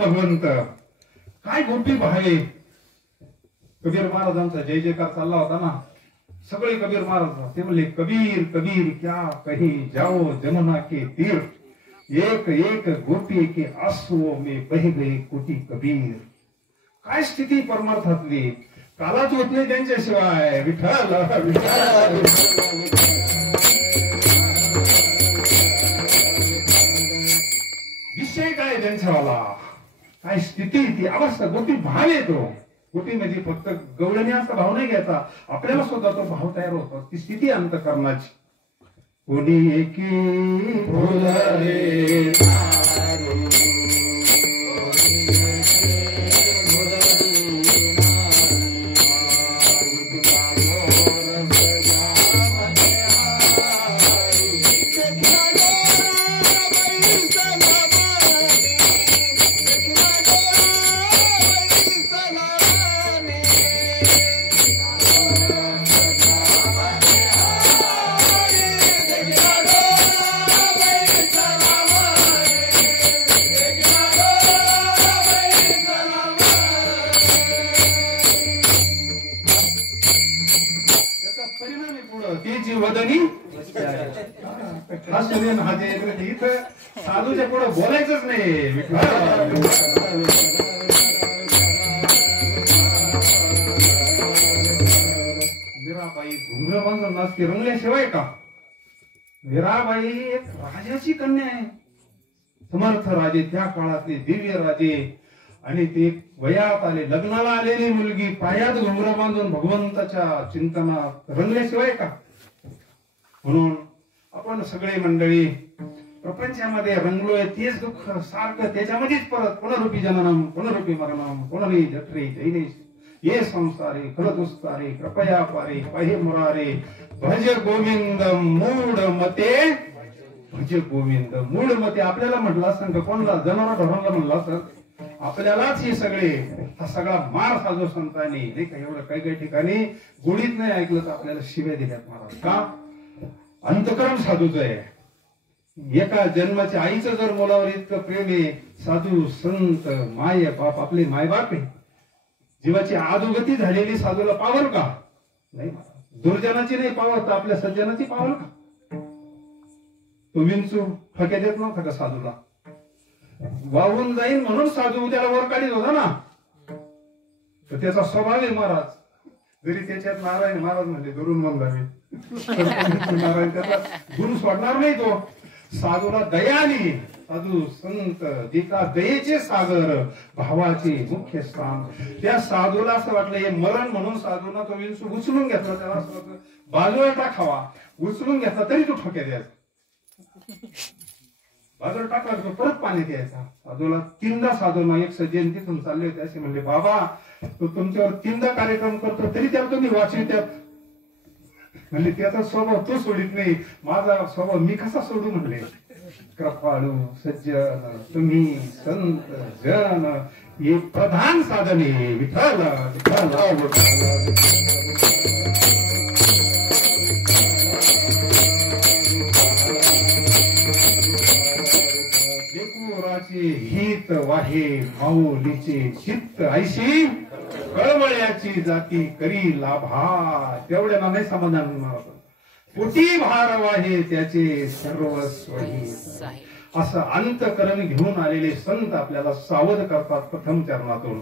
भगवंत काय गोपी भावे. कबीर महाराजांचा जय जयकार चालला होता ना, सगळे कबीर महाराज ते म्हणले कबीर कबीर क्या कहीं जाओ जमुना के तीर, एक एक गोपी के आंसुओं में बह गए कोटी कबीर. काय स्थिती परमार्थातली, कालाच होत नाही त्यांच्याशिवाय. विठ्ठल विषय काय त्यांच्यावाला, काय स्थिती, ती अवस्था. गोपी भाव येतो. गोपी म्हणजे फक्त गवळणी असा भाव नाही घ्यायचा, आपल्याला सुद्धा तो भाव तयार होतो. ती स्थिती अंतःकरणाची. कोणी एकी फुलले इथं साधूच्या पुढे बोलायचंच नाही. मीराबाई घुंगर बांधून नाचते रंगल्याशिवाय का? मीराबाई एक राजाची कन्या आहे. समर्थ राजे, त्या काळातले दिव्य राजे. आणि ते वयात आले, लग्नाला आलेली मुलगी पायात घुंगर बांधून भगवंताच्या चिंतनात रंगल्याशिवाय का? म्हणून आपण सगळे मंडळी प्रपंचामध्ये रंगलोय तेच दुःख सारखं त्याच्यामध्येच परत पुनरुपी जननम पुनरुपी मरणम पुनरी जठरे जैने ये संसारे खरदुस्तारे कृपया पारे पहे मुरारे भज गोविंद मूढ मते भज गोविंद मूढ मते. आपल्याला म्हटलं असं का कोणला जनावर धरणला म्हणलं असं आपल्यालाच हे सगळे हा सगळा मार साधू संतांनी नाही का. एवढं काही काही ठिकाणी गोडीत नाही ऐकलं तर आपल्याला शिव्या दिल्यात महाराज. का अंतकरण साधूच आहे. एका जन्माच्या आईचं जर मुलावर इतकं प्रेम आहे साधू संत माय बाप आपले मायबाप आहे. जीवाची आदोगती झालेली साधूला पावल का नाही. दुर्जनाची नाही पावल तर आपल्या सज्जनाची पावल का. तो विंचू फक्या देत नव्हता का साधूला. वाहून जाईल म्हणून साधू त्याला वर काढीत होता ना. तर त्याचा स्वभाव आहे महाराज. जरी त्याच्यात नारायण महाराज म्हणजे दुरून मंगावे नारायण त्याचा गुरु सोडणार नाही. तो साधूला दया आली. साधू संत दिका दयेचे सागर भावाचे मुख्य स्थान. त्या साधूला असं वाटलं हे मरण म्हणून साधूला तो विंचू उचलून घेतला. त्याला असं वाटलं बाजूला टाकावा. उचलून घेतला तरी तो ठोक्या द्यायचा. बाजूला टाकला तो परत पाणी द्यायचा. साधूला तीनदा साधूला एक सज्जन तिथून चालले होते असे म्हणले बाबा तो तुमच्यावर तीनदा कार्यक्रम करतो तरी त्याला तुम्ही वाचवित्यात. म्हणजे त्याचा स्वभाव तो सोडित नाही. माझा स्वभाव मी कसा सोडू म्हणले. कृपाळू सज्जन तुम्ही संत जन हे प्रधान साधने विठ्ठल लेकुराचे हित वाहे माऊलीचे चित्त ऐशी कळवळ्याची जाती करी लाभा. तेवढ्या नाही समाधान होणार. पोटी भार वाहे त्याचे सर्वस्व असं अंतकरण घेऊन आलेले संत आपल्याला सावध करतात प्रथम चरणातून.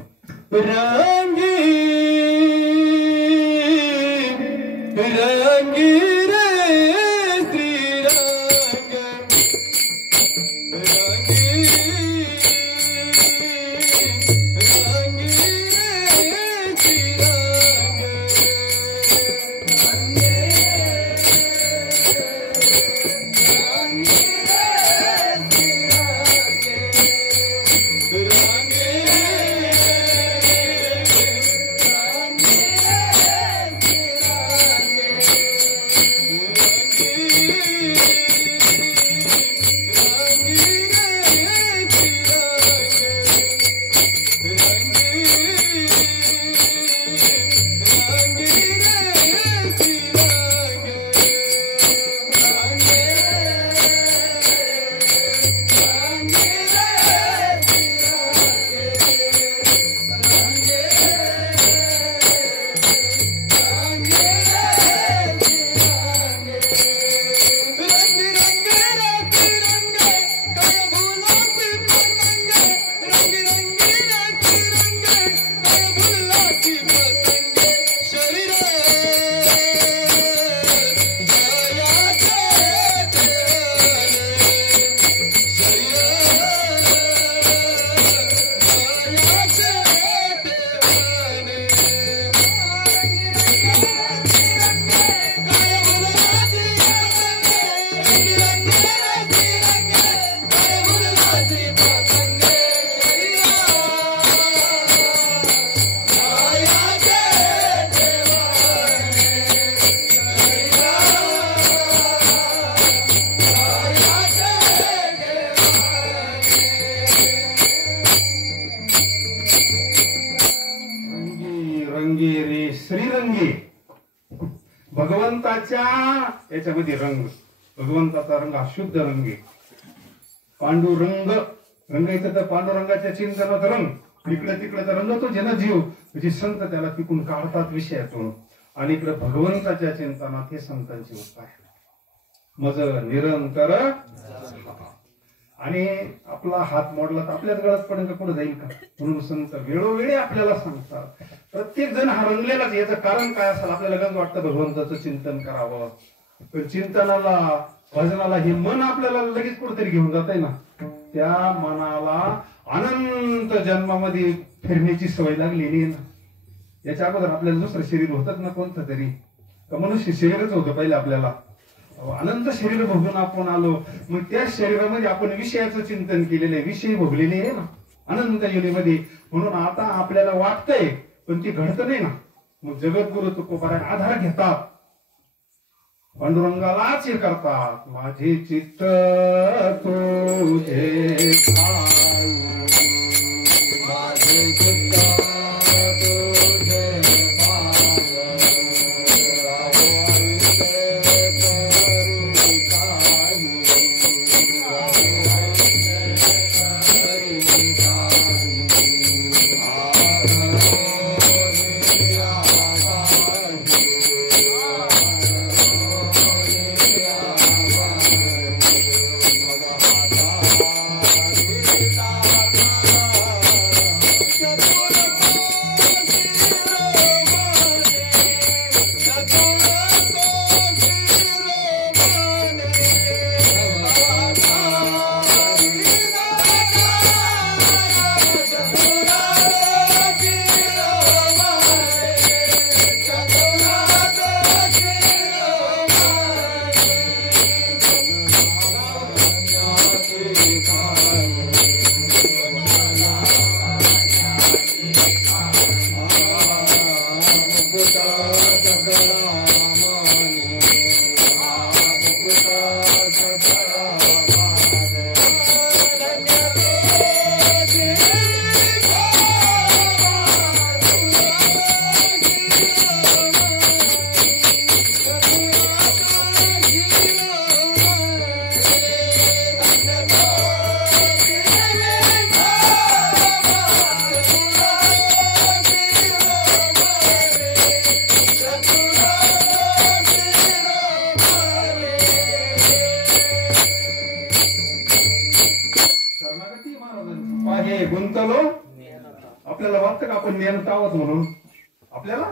रंगी रंगी भगवंताच्या याच्यामध्ये रंग. भगवंताचा रंग हा शुद्ध रंग आहे. पांडुरंग रंगायचं तर पांडुरंगाच्या चिंतनात रंग. इकडे तिकडे तर रंग तो जेना जीव म्हणजे संत त्याला तिकून काढतात विषयातून. आणि इकडे भगवंताच्या चिंतनात हे संतांचे उपाय मज निरंतर. आणि आपला हात मोडला तर आपल्याच गळ्यात पडेल का पुढे जाईल का. म्हणून संत वेळोवेळी आपल्याला सांगतात. प्रत्येक जण हा रंगलेलाच. याचं कारण काय असेल आपल्याला गंज वाटतं भगवंताचं चिंतन करावं. पण चिंतनाला भजनाला हे मन आपल्याला लगेच कुठेतरी घेऊन जात आहे ना. त्या मनाला अनंत जन्मामध्ये फिरण्याची सवय लागलेली आहे ना. याच्या अगोदर आपल्याला दुसरं शरीर होतच ना कोणतं तरी. मनुष्य शरीरच होतं पहिले आपल्याला. अनंत शरीर भोगून आपण आलो, मग त्या शरीरामध्ये आपण विषयाचं चिंतन केलेलं आहे, विषय भोगलेले आहे ना अनंत योनीमध्ये. म्हणून आता आपल्याला वाटतंय पण ती घडत नाही ना. मग जगद्गुरु तुकोबाराय आधार घेतात, पांडुरंगालाच हे करतात. माझे चित्त तुझे माझे चित्त तुझे गुंतलो. आपल्याला वाटतं का आपण नेमत आहोत म्हणून? आपल्याला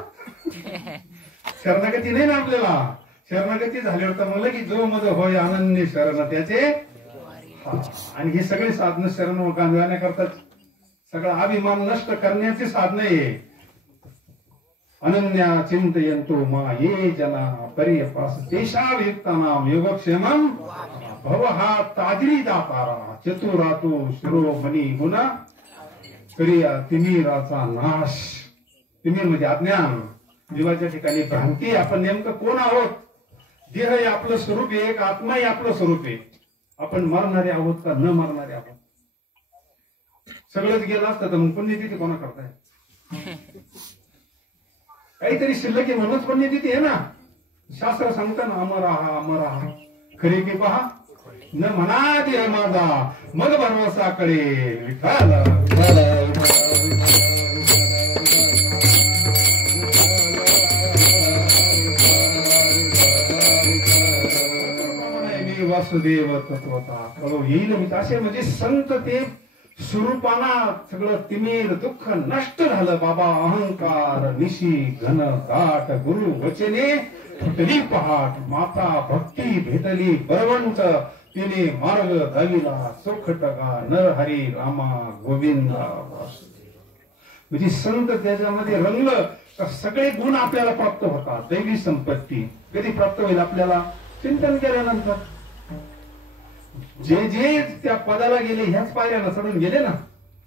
शरणागती नाही ना आपल्याला. शरणागती झाल्यावर तर म्हणलं की जो मध होय अनन्य शरण त्याचे. आणि हे सगळे साधन शरण गांधण्याकरता सगळा अभिमान नष्ट करण्याचे साधन आहे. अनन्या चिंतयंतो मा ये जना पर्यपास देशाभियुक्तानाम योगक्षेमम भव हा ताजरी दातारा चतुरातो शिरोमणी गुणा करिया तिमिराचा नाश. तिमिर म्हणजे अज्ञान, जीवाच्या ठिकाणी भ्रांती. आपण नेमकं कोण आहोत? देह हे आपलं स्वरूप आहे, एक आत्मा हे आपलं स्वरूप आहे. आपण मरणारे आहोत का न मरणारे आहोत? सगळंच गेलं असतं तर मग पुण्यतिथी कोणा करताय? काहीतरी शिल्लक आहे म्हणूनच पुण्यतिथी आहे ना. शास्त्र सांगतं ना अमर आहा अमर आहा. खरे की पहा न म्हणा देह माझा मग भरवसा कडे विठाल. मी वासुदेव तत्वता कळो येईल. असे म्हणजे संत ते स्वरूपाना सगळं तिमिर दुःख नष्ट झालं. बाबा अहंकार निशी घन दाट गुरु वचने फुटली पहाट. माता भक्ती भेटली बळवंत तिने मार्ग दाविला सुखटका नर हरी रामा गोविंदा वासुदेव. म्हणजे संत त्याच्यामध्ये रंगलं तर सगळे गुण आपल्याला प्राप्त होतात. दैवी संपत्ती कधी प्राप्त होईल आपल्याला? चिंतन केल्यानंतर. जे जे त्या पदाला गेले ह्याच पायऱ्याला चढून गेले ना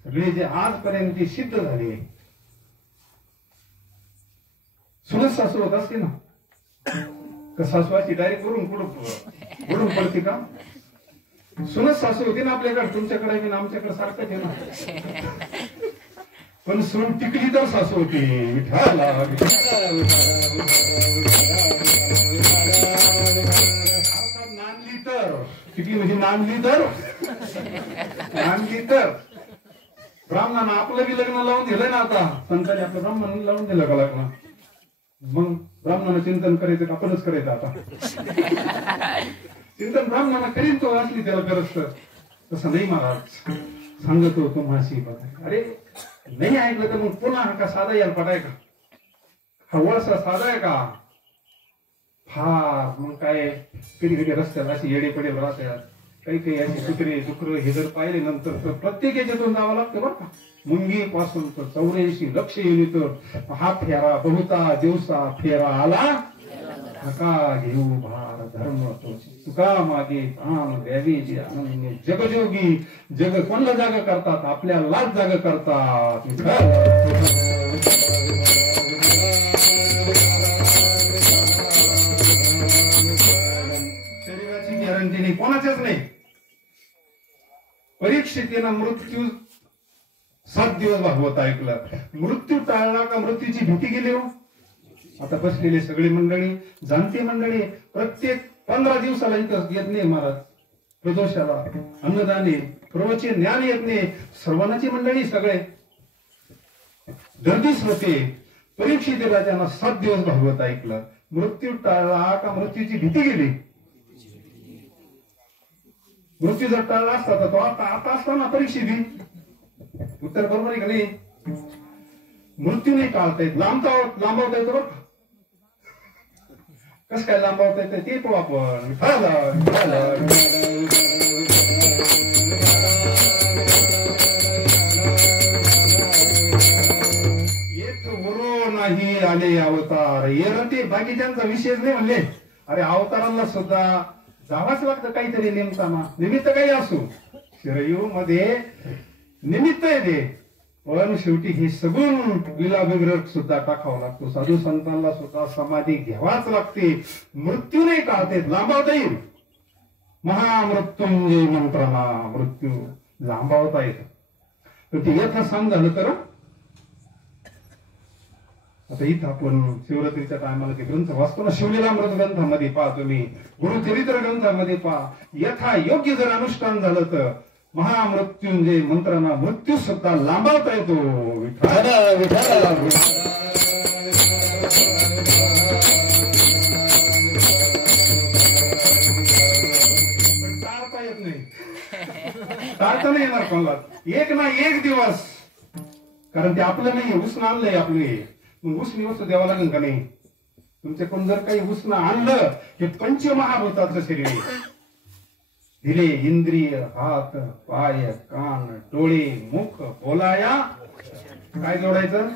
सगळे, जे आजपर्यंत सिद्ध झाले. सुनस सासू होत असते ना तर सासवाची डायरेक्ट बुडून पडते का? सुनस सासू होती ना आपल्याकडे, तुमच्याकडे बी आमच्याकडे सारखंच आहे ना. पण सून टिकली तर सासू होती. विठाला नांदली तर टिकली म्हणजे नांदली तर ब्राह्मणानं आपलं बी लग्न लावून दिलं ना. आता संतांनी आपलं ब्राह्मण लावून दिलं का लग्न? मग ब्राह्मणानं चिंतन करायचं का आपणच करायचं? आता चिंतन ब्राह्मणानं करीन तो असली त्याला गरज तर. तसं नाही महाराज सांगतो तुम्हाशी. बघा अरे नाही ऐकलं तर मग पुन्हा का साधा यायला पडाय का? हा वळसा साधा आहे का? फार मग काय कधी कधी रस्त्याला अशी येडे पडेल राहतात. काही असे कुत्रे डुकर हे जर पाहिले नंतर तर प्रत्येक याच्यातून जावं लागतं बरं का. मुंगी पासून तर 84 लक्ष युनिट हा फेरा बहुता दिवसा फेरा आला. नका घेऊ भार धर्म तोची तुका मागे प्राण द्यावी जे अनन्य जगजोगी जग कोणाला जाग करतात आपल्यालाच जाग करतात शरीराची गॅरंटी नाही कोणाच्याच नाही परीक्षितेनं मृत्यू 7 दिवस भागवत ऐकलं मृत्यू टाळला का मृत्यूची भीती गेली हो आता बसलेली सगळी मंडळी जाणती मंडळी प्रत्येक 15 दिवसाला इथं येत नाही महाराज प्रदोषाला अन्नदाने प्रवचन ज्ञान येत नाही सर्वांची मंडळी सगळे दर्दीच होते परीक्षितेला त्यांना 7 दिवस भागवत ऐकलं मृत्यू टाळला का मृत्यूची भीती गेली मृत्यू जर टाळला असता तर तो आता असता ना परीक्षेची उत्तर बरोबर आहे का नाही मृत्यू नाही टाळता येत लांबवता येतो बरं कस काय लांबवता येतं ते तो आपण एक वरो नाही आले अवतार येरते बाकीच्यांचा विषय नाही म्हणले अरे अवतारांना सुद्धा जावाच लागतं काहीतरी नेमताना निमित्त काही असो शिरयू मध्ये निमित्त आहे ते पण शेवटी हे सगळं लीला विग्रह सुद्धा टाकावं लागतो साधू संतांना सुद्धा समाधी घ्यावाच लागते मृत्यू नाही टाळते लांबवता येईल महामृत्युंजय मंत्रांना मृत्यू लांबवता येत तर ते यथा सांग झालं तर आता इथं आपण शिवरात्रीच्या टायमाला ते ग्रंथ वाचतो ना शिवलीलामृत ग्रंथामध्ये पहा तुम्ही गुरुचरित्र ग्रंथामध्ये पहा यथा योग्य जर अनुष्ठान झालं तर महामृत्युंजय मंत्रांना मृत्यू सुद्धा लांबवता येतो टाळता येत नाही टाळता नाही येणार कोणाला एक ना एक दिवस कारण ते आपलं नाही उष्ण आणलंय आपले मग उष्णी वस्तू द्यावं लागेल का नाही तुमच्याकडून जर काही उष्ण आणलं हे पंचमहाभूताचं शरीर दिले इंद्रिय हात पाय कान डोळे मुख बोलाया काय जोडायचं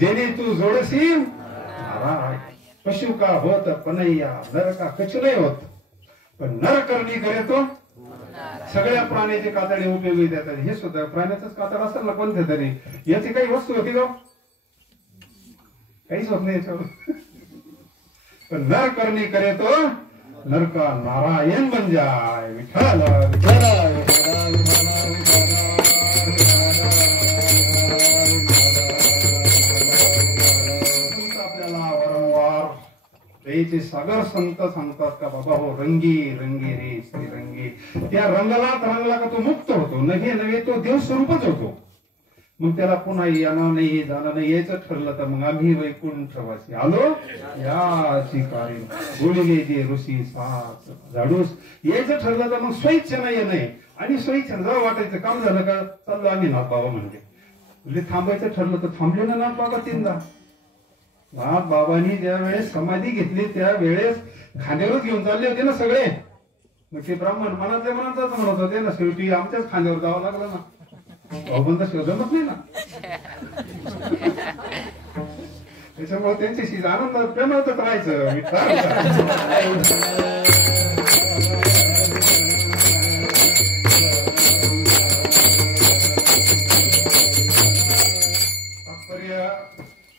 जेणे तू जोडशील नारायण पशु का होत पनैया नर का कछु नाही होत पण नर करणी करे तो सगळ्या प्राण्याचे कातडे उपयोगी देतात हे सुद्धा प्राण्याचंच कातड असेल ना कोणत्या तरी याची काही वस्तू होती का काहीच होत नाही पण नर करणी करे तो नर का नारायण बन जाय विठ्ठल आपल्याला वारंवार त्याचे सागर संत सांगतात का बाबा हो रंगी रंगी रे श्री रंगी त्या रंगला का तो मुक्त होतो नव्हे तो देव स्वरूपच होतो मग त्याला पुन्हा येणं नाही जाणं नाही यायचं ठरलं तर मग आम्ही वैकुंठवासी आलो याची कार्य बोलले जे ऋषी साच झाडूस यायचं ठरलं तर मग स्वइच्छेनं येणे आणि स्वइच्छेनं जर वाटायचं काम झालं का चाललो आम्ही नाथ बाबा म्हणजे थांबायचं ठरलं तर थांबलो ना नाथ बाबा 3दा नाथ बाबांनी ज्या वेळेस समाधी घेतली त्या वेळेस खांद्यावरच घेऊन चालले होते ना सगळे मग ते ब्राह्मण मनातल्या मनातच म्हणत होते ना शेवटी आमच्याच खांद्यावर जावं लागलं ना पण तर जमत नाही ना त्याच्यामुळे त्यांच्याशी आनंद प्रेमातच राहायचं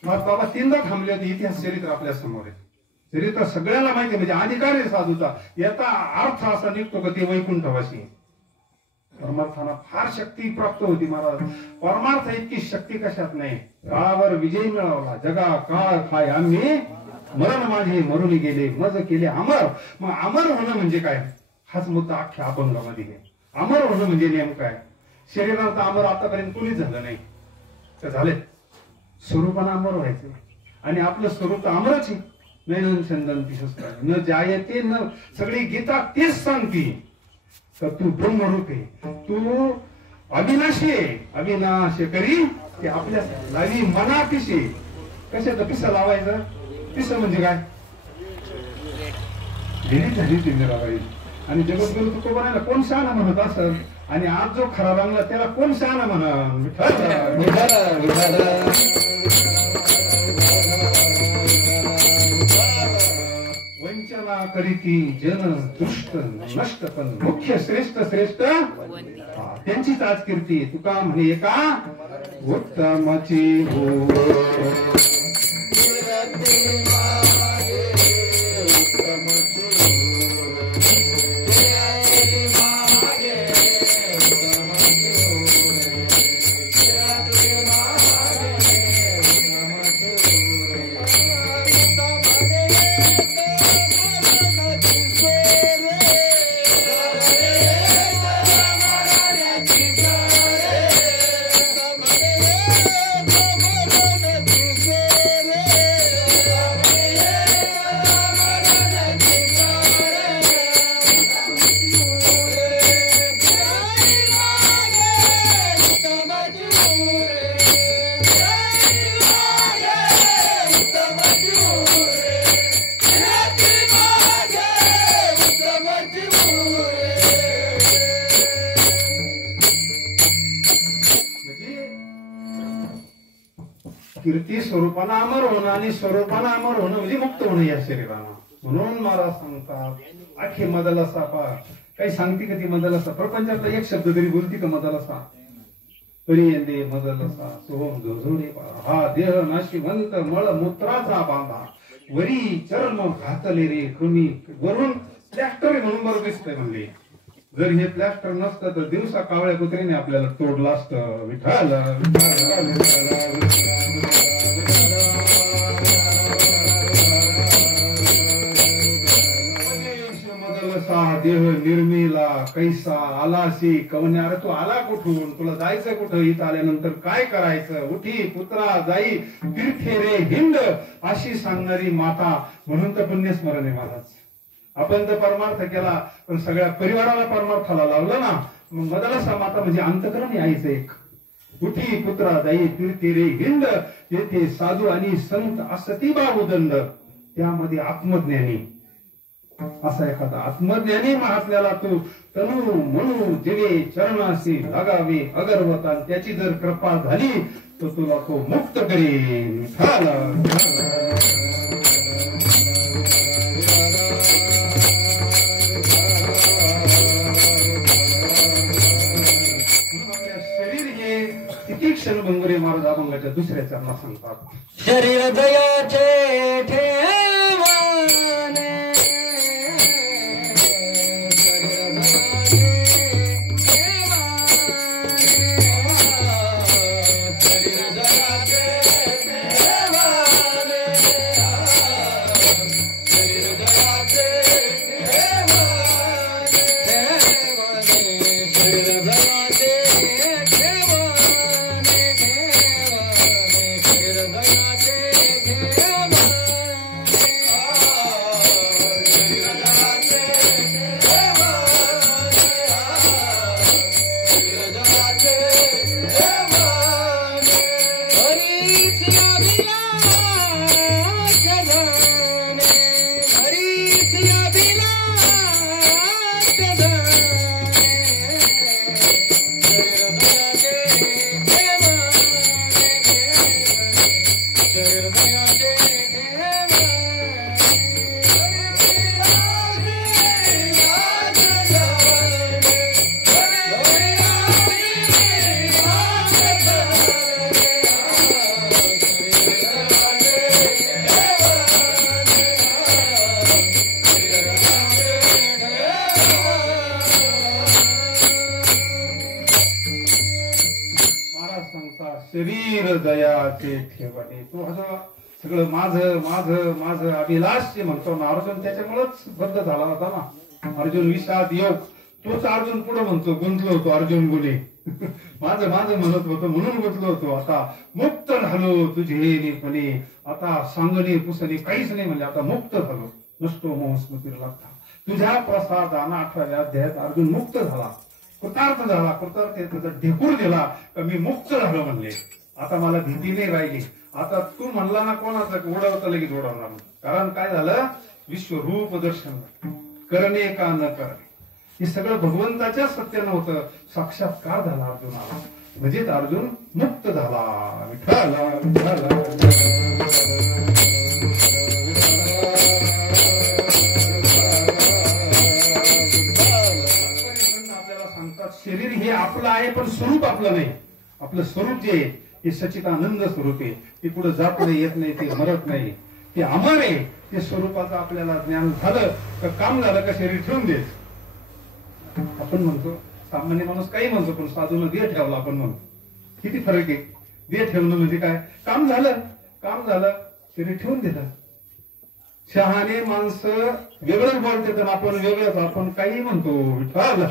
बाबा 3दा थांबले होते इतिहास चरित्र आपल्या समोर आहे चरित्र सगळ्याला माहिती म्हणजे अधिकार आहे साधूचा याचा अर्थ असा निघतो का ते वैकुंठवासी परमार्थाला फार शक्ती प्राप्त होती महाराज परमार्थ इतकी शक्ती कशात नाही काळावर विजय मिळवला जगा काळ काय आम्ही मरण माझे मरून गेले मज केले अमर मग अमर होणं म्हणजे काय हाच मुद्दा अख्ख्या अभंगामध्ये आहे अमर होणं म्हणजे नेमकं काय शरीरात अमर आतापर्यंत कोणीच झालं नाही तर झाले स्वरूपानं अमर व्हायचं आणि आपलं स्वरूप अमरच आहे नैनन चंदन न जायते न सगळी गीता तेच सांगते तर तू ब्रह्मरूप आहे तू अविनाशी आहे अविनाश करी ते आपल्या लावी मनापिशी कशाचं पिसा लावायचं पिसा म्हणजे काय झाली तिने लावायची आणि जगद्गुरु तू तो बनायला कोण शहाणा म्हणत असं आणि आज जो खरा रंगला त्याला कोण शहाणा म्हणा करीती जन दुष्ट नष्ट पण मुख्य श्रेष्ठ श्रेष्ठ त्यांचीच आज कीर्ती. तुका म्हणे एका उत्तमाची हो कीर्ती स्वरूपानं अमर होणं आणि स्वरूपानं अमर होणं म्हणजे मुक्त होणं या शरीरानं. म्हणून महाराज सांगतात आखे मदल असा काही सांगते का ती मदल असा प्रपंचातला एक शब्द तरी बोलती का मदल असा परियंदे मदल असा सोहम जोजोडे हा देह नाशिवंत मळ मूत्राचा बांधा वरी चर्म घातले रे कृमी वरून प्लॅस्टर म्हणून बरोबर दिसतंय म्हणले. जर हे प्लॅस्टर नसतं तर दिवसा कावळ्या कुत्र्याने आपल्याला तोडलं असतं. विठाल देह निर्मिला कैसा आलासी कवन्या. अरे तू आला कुठून, तुला जायचं कुठं, इथं आल्यानंतर काय करायचं, उठी पुत्रा जाई तीर्थे रे हिंड अशी सांगणारी माता. म्हणून तर पुण्यस्मरण आहे महाराज. आपण तर परमार्थ केला पण सगळ्या परिवाराला परमार्थाला लावलं ना. मग मदलसा माता म्हणजे अंतकरण यायचं एक. उठी पुत्रा जाई तीर्थे रे हिंड येथे साधू आणि संत असती बाहुदंड. त्यामध्ये आत्मज्ञानी असा एखादा आत्मज्ञानी महात्म्याला तू तनु म्हणू दिले चरणाशी लागावे अगरवता. त्याची जर कृपा झाली तर तुला तो मुक्त करेल. शरीर हे किती क्षणभंगुरे महाराज अभंगाच्या दुसऱ्या चरणात सांगतात. शरीर दयाचे ठेवाने शरीर दयाचे ठेवाने. तो असं सगळं माझं माझं माझं अभिलाष म्हणतो ना. अर्जुन त्याच्यामुळेच बद्ध झाला होता ना. अर्जुन विषाद योग तोच अर्जुन पुढे म्हणतो गुंतलो होतो अर्जुन गुणे. माझं माझं म्हणत होतो म्हणून गुंतलो होतो. आता मुक्त झालो तुझे निपणे. आता सांगणे पुसणे काहीच नाही म्हणजे आता मुक्त झालो. नसतो मोह स्मृतीला लागता तुझ्या प्रसादाना 18व्या अध्यायात अर्जुन मुक्त झाला, कृतार्थ झाला. कृतार्थतेचा ढेकूर दिला का मी मुक्त झालो म्हणले. आता मला भीती नाही राहिली. आता तू म्हणला ना कोणाचं उडवता लगेच उडवणार. कारण काय झालं विश्वरूप दर्शन करणे का न करणे हे सगळं भगवंताच्या सत्यानं होतं. साक्षात्कार झाला अर्जुनाला म्हणजेच अर्जुन मुक्त झाला. विठ्ठल आहे पण स्वरूप आपलं नाही. आपलं स्वरूप जे आहे हे सच्चिदानंद स्वरूप आहे. ते कुठं जात नाही, येत नाही, ते मरत नाही, ते अमर आहे. ते स्वरूपाचं आपल्याला ज्ञान झालं तर काम झालं का शरीर ठेवून देत. आपण म्हणतो सामान्य माणूस काही म्हणतो पण साधून देह ठेवला आपण म्हणतो. किती फरक आहे. देह ठेवणं म्हणजे काय, काम झालं शरीर ठेवून देतात. शहाणे माणसं वेगळंच बोलते तर आपण वेगळंच, आपण काही म्हणतो विठ्ठल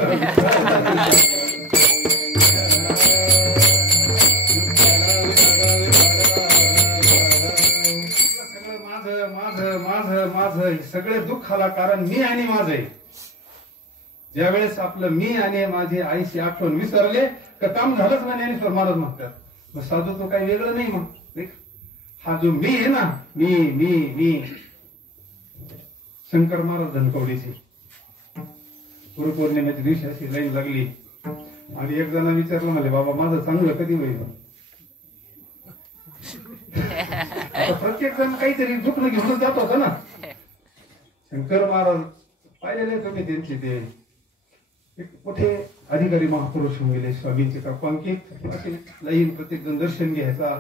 सगळं माझं माझं माझं हे सगळे दुःखाला कारण मी आणि माझं आहे. ज्यावेळेस आपलं मी आणि माझी आईची आठवण विसरले तर काम झालंच नाही. ज्ञानेश्वर महाराज म्हणतात मग साधू तो काही वेगळं नाही. मग हा जो मी आहे ना, मी मी मी शंकर महाराज धनकवडीची गुरुपौर्णिमेच्या दिवशी अशी लाईन लागली आणि एक जण विचारलं मला, बाबा माझं चांगलं कधी होईल. प्रत्येक जण काहीतरी दुखणं घेऊन जात होता ना. शंकर महाराज पाहिलेले तुम्ही त्यांचे ते एक मोठे अधिकारी महापुरुष होऊन गेले. स्वामींचे कृपांकित असे लाईन प्रत्येक जण दर्शन घ्यायचा.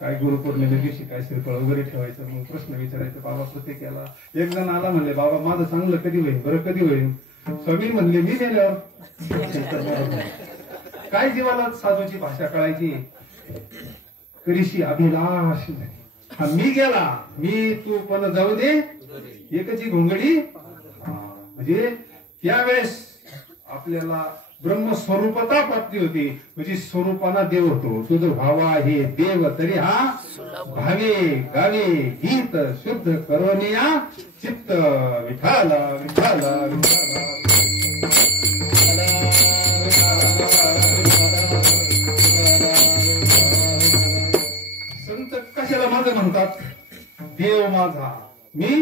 काय गुरुपौर्णिमे दिवशी काय श्रीफळ वगैरे ठेवायचं. मग प्रश्न विचारायचा बाबा प्रत्येकाला. एक जण आला म्हणले, बाबा माझं चांगलं कधी होईल, बरं कधी होईल. स्वामी म्हणले मी गेल्यावर. काय जीवाला साधूची भाषा कळायची. करीशी अभिलाष हा मी गेला, मी तू पण जाऊ दे एकची घोंगडी. म्हणजे त्यावेळेस आपल्याला ब्रह्मस्वरूपता प्राप्ती होती. म्हणजे स्वरूपाना देव होतो. तुझं भावा हे देव तरी हा भावे गावे गीत शुद्ध करोनिया चित्त विठाला विठाला विठाला. संत कशाला माझं म्हणतात, देव माझा मी,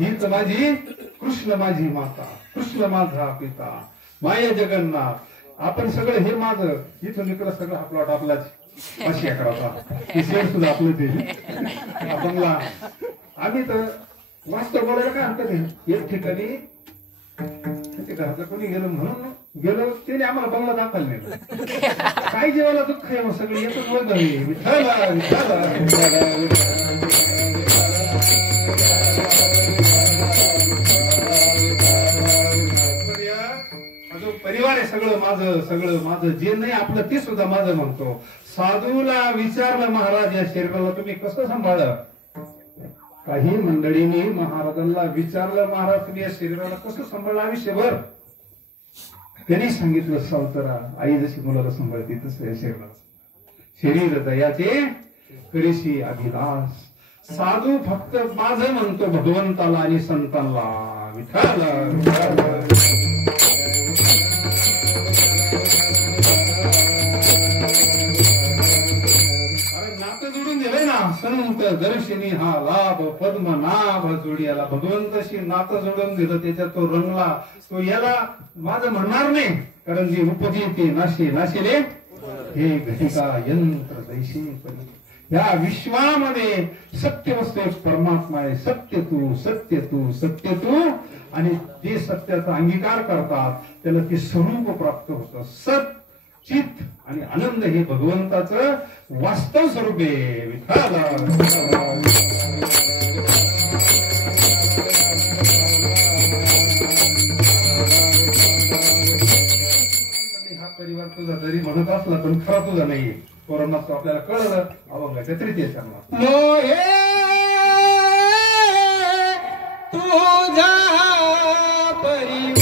हीच माझी, कृष्ण माझी माता, कृष्ण माझा पिता, माया जगन्नाथ. आपण सगळं हे माझं. इथून इकडं सगळं हा प्लॉट आपलाच. 500 एकराचा शेड सुद्धा आपलं ते बंगला. आम्ही तर वास्तव बोलायला काय हरकत आहे. एक ठिकाणी घरातलं कोणी गेलं म्हणून गेलो, त्याने आम्हाला बंगला दाखल नेलं. काय जीवाला दुःख आहे. मग सगळी एकच बोलत आहे विठाला विठाला. परिवार आहे सगळं माझं जे नाही आपलं ते सुद्धा माझं म्हणतो. साधूला विचारलं महाराज या शरीराला तुम्ही कसं सांभाळलं. काही मंडळींनी महाराजांना विचारलं, महाराज तुम्ही या शरीराला कसं सांभाळलं आयुष्यभर. त्यांनी सांगितलं, सावतरा आई जशी मुलाला सांभाळते तसं या शरीराला. शरीर दयाचे करीशी अभिलाष. साधू फक्त माझं म्हणतो भगवंताला आणि संतांना विठाला विठाला. संत दर्शनी हा लाभ पद्मनाभ जोडी. याला भगवंताशी नातं जोडून दिलं, त्याच्यात तो रंगला. तो याला माझं म्हणणार नाही, कारण जी उपजी ते नाशे नाशिले हे घटिका यंत्र दैशी. या विश्वामध्ये सत्य वस्तू एक परमात्मा आहे. सत्य तू सत्य तू सत्य तू. आणि जे सत्याचा अंगीकार करतात त्याला ते स्वरूप प्राप्त होतं. सत चित आणि आनंद हे भगवंताचं वास्तव स्वरूप आहे. विठाला हा परिवार तुझा जरी म्हणत असला पण खरा तुझा नाहीये. कोरोनाचं आपल्याला कळलं. अवघाच्या तृतीयेच्या मोहे तुझा परिवार.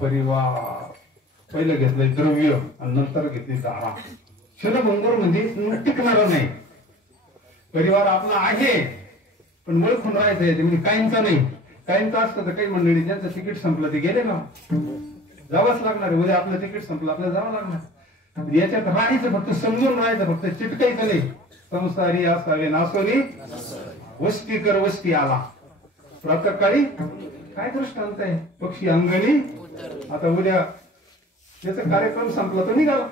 परिवार. पहिलं घेतलंय द्रव्य आणि नंतर घेतली दारा. क्षणभंगूर म्हणजे टिकणार नाही. परिवार आपला आहे पण ओळखून राहायचंय ते, म्हणजे काहींचा नाही. काहींचा असतं तर काही मंडळी ज्यांचं तिकीट संपलं ते गेले ना, जावंच लागणार. उद्या आपलं तिकीट संपलं आपल्याला जावं लागणार. याच्यात राहायचं फक्त, समजून राहायचं फक्त, चिटकायचं नाही. संसारी असावे नासोनी वस्ती कर वस्ती आला. प्रातःकाळी काय दृष्टांत आहे, पक्षी अंगणी. आता उद्या त्याचा कार्यक्रम संपला तर निघाला.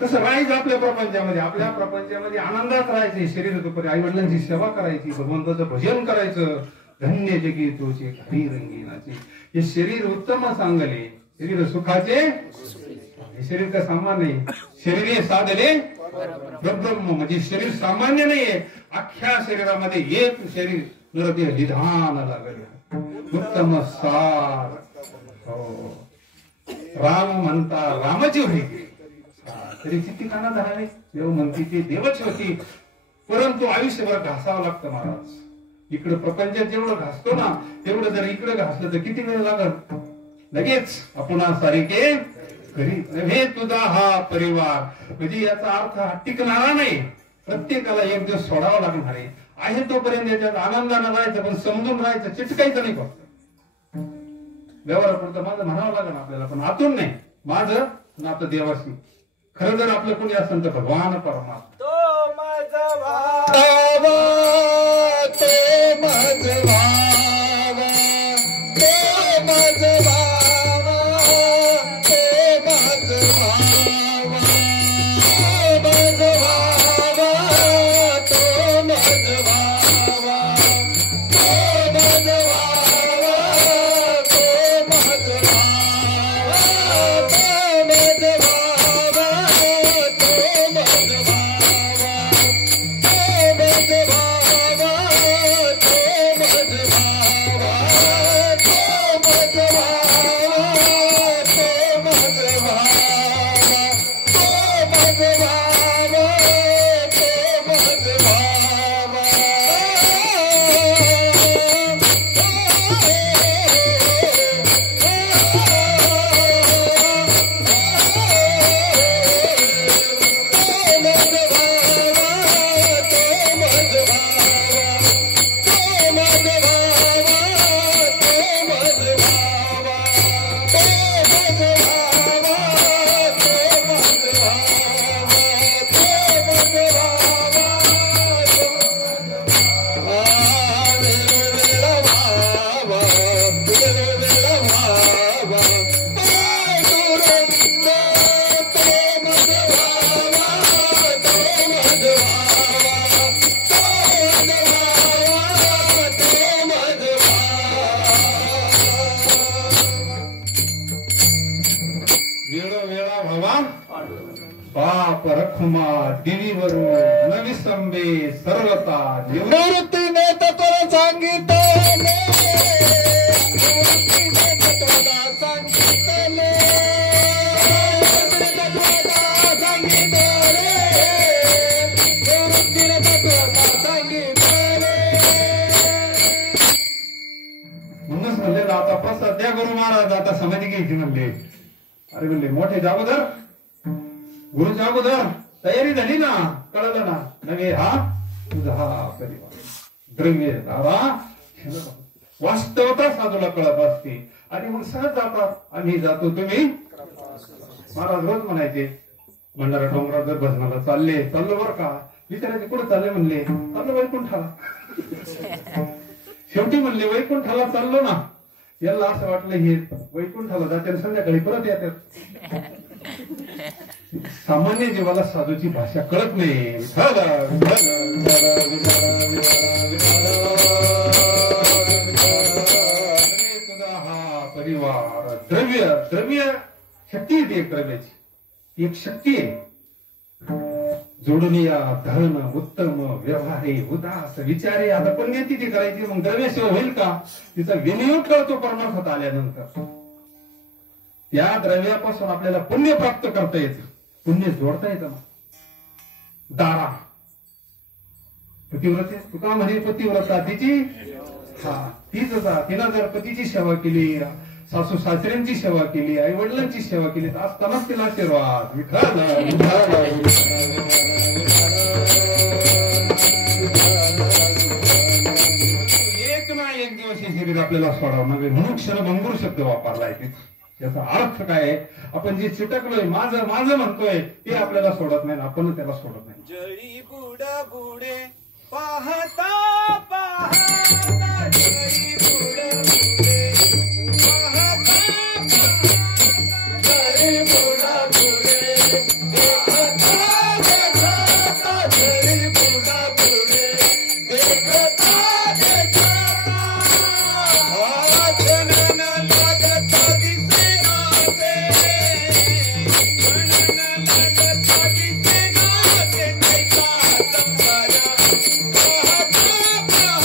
तसं राहायचं आपल्या प्रपंचामध्ये. आपल्या प्रपंचामध्ये आनंदात राहायचे. शरीर दुपारी आई वडिलांची सेवा करायची, भगवंताचं भजन करायचं. धन्य जगी तोचे हरी रंगीनाचे. हे शरीर उत्तम सांगले, शरीर सुखाचे. हे शरीर का सामान्य नाही. शरीर साधले ब्रह्म, म्हणजे शरीर सामान्य नाहीये. अख्ख्या शरीरामध्ये एक शरीर नरते विधान लागले उत्तम सार. हो, राम म्हणता रामाची होती, तरी चित्ती काना धरावे. देव म्हणती ते देवच होती. परंतु आयुष्यभर घासावं लागतं महाराज. इकडे प्रपंचात जेवढं घासतो ना तेवढं जर इकडे घासलं तर किती वेळ लागत. लगेच आपण सारिके घरी नव्हे तुझा हा परिवार. म्हणजे याचा अर्थ हा टिकणारा नाही. प्रत्येकाला एक दिवस सोडावा लागणार आहे तोपर्यंत याच्यात आनंदानं राहायचं, पण समजून राहायचं, चिटकायचं नाही. फक्त व्यवहारापुरतं माझं म्हणावं लागेल आपल्याला, पण आतून नाही. माझं नातं देवाशी. खरं जर आपलं कोणी असेल तर भगवान परमात्मा. तो माझा भाव, तो माझा भाव, तो माझा भाव, तो माझा भाव, तो माझा भाव, तो माझा भाव, तो माझा भाव, तो माझा बाप रखुमा दिवीवरू नविसंबे सर्वता निवृत्तीने तत्व सांगितले, निवृत्तीने तत्वदा सांगितले, तत्वदा सांगितले, निवृत्तीने तत्वदा सांगितले. म्हणूनच म्हणले आता प्रसाद द्या गुरु महाराज, आता समाधी घ्यायची म्हणले. अरे म्हणले मोठे जागोदर, गुरुच्या अगोदर तयारी झाली ना, कळलं ना. नव्हे हा तुझा हा परिवार द्रव्य दारा वास्तवता साधूला कळत असते. आणि मग सहज जातात. आम्ही जातो तुम्ही. महाराज रोज म्हणायचे भंडारा डोंगरात जर भजनाला चाललो बरं का. विचारायचे कुठे चालले, म्हणले चाललो वैकुंठाला. शेवटी म्हणले वैकुंठाला चाललो ना. याला असं वाटलं हे वैकुंठाला जाते संध्याकाळी परत येतात. सामान्य जीवाला साधूची भाषा कळत नाही. तुझा हा परिवार द्रव्य, द्रव्य शक्ती आहे. एक द्रव्याची एक शक्ती आहे. जोडून या धन उत्तम व्यवहारे उदास विचारे. आता पुण्यतिथी करायची, मग द्रव्यसेवा होईल का. तिचा विनियोग करतो परमार्थात आल्यानंतर. त्या द्रव्यापासून आपल्याला पुण्य प्राप्त करता येतं. पुण्य जोडता येतं. दारा पतिव्रते तुका म्हणे पतिव्रता तिची तीच होता. तिनं जर पतीची सेवा केली, सासू सासऱ्यांची सेवा केली, आई वडिलांची सेवा केली तर असतानाच तिला आशीर्वाद. एक ना एक दिवस हे शरीर आपल्याला सोडावं लागेल म्हणून क्षणभंगूर शब्द वापरलाय. याचा अर्थ काय आहे? आपण जे चिटकलोय, माझं माझं म्हणतोय ते आपल्याला सोडत नाही, आपण त्याला सोडत नाही. जळी बुड बुडे पाहता पाहता जळी बुड बुडे पाहता जळी बुड बुडे पाहता देखता जळी बुड बुडे देखता देखता वाचन लागता दिसे नाते म्हणन लागता दिसे नाते नैका संसार पाहता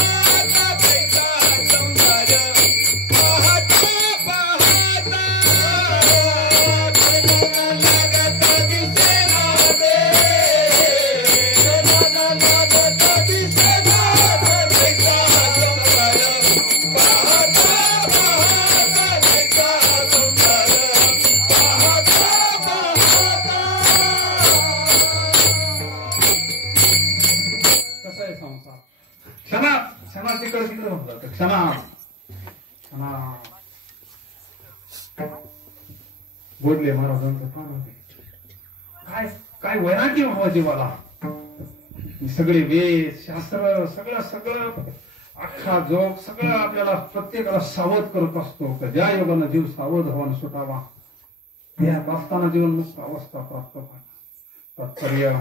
पाहता नैका संसार पाहता पाहता म्हणन लागता दिसे नाते म्हणन लागता दिसे नाते नैका संसार पाहता पाहता नैका संसार पाहता कसा आहे संसार? क्षणात तिकडे तिकडे होत जातं. बोलले महाराजांचं फार होते. काय काय वैराग्य व्हावं जीवाला. सगळे वेद शास्त्र सगळं सगळं अख्खा जोग सगळं आपल्याला प्रत्येकाला सावध करत असतो. का ज्या योगानं जीव सावध व्हावा आणि सुटावा त्यात असताना जीवनमुक्त अवस्था प्राप्त व्हावी. तात्पर्य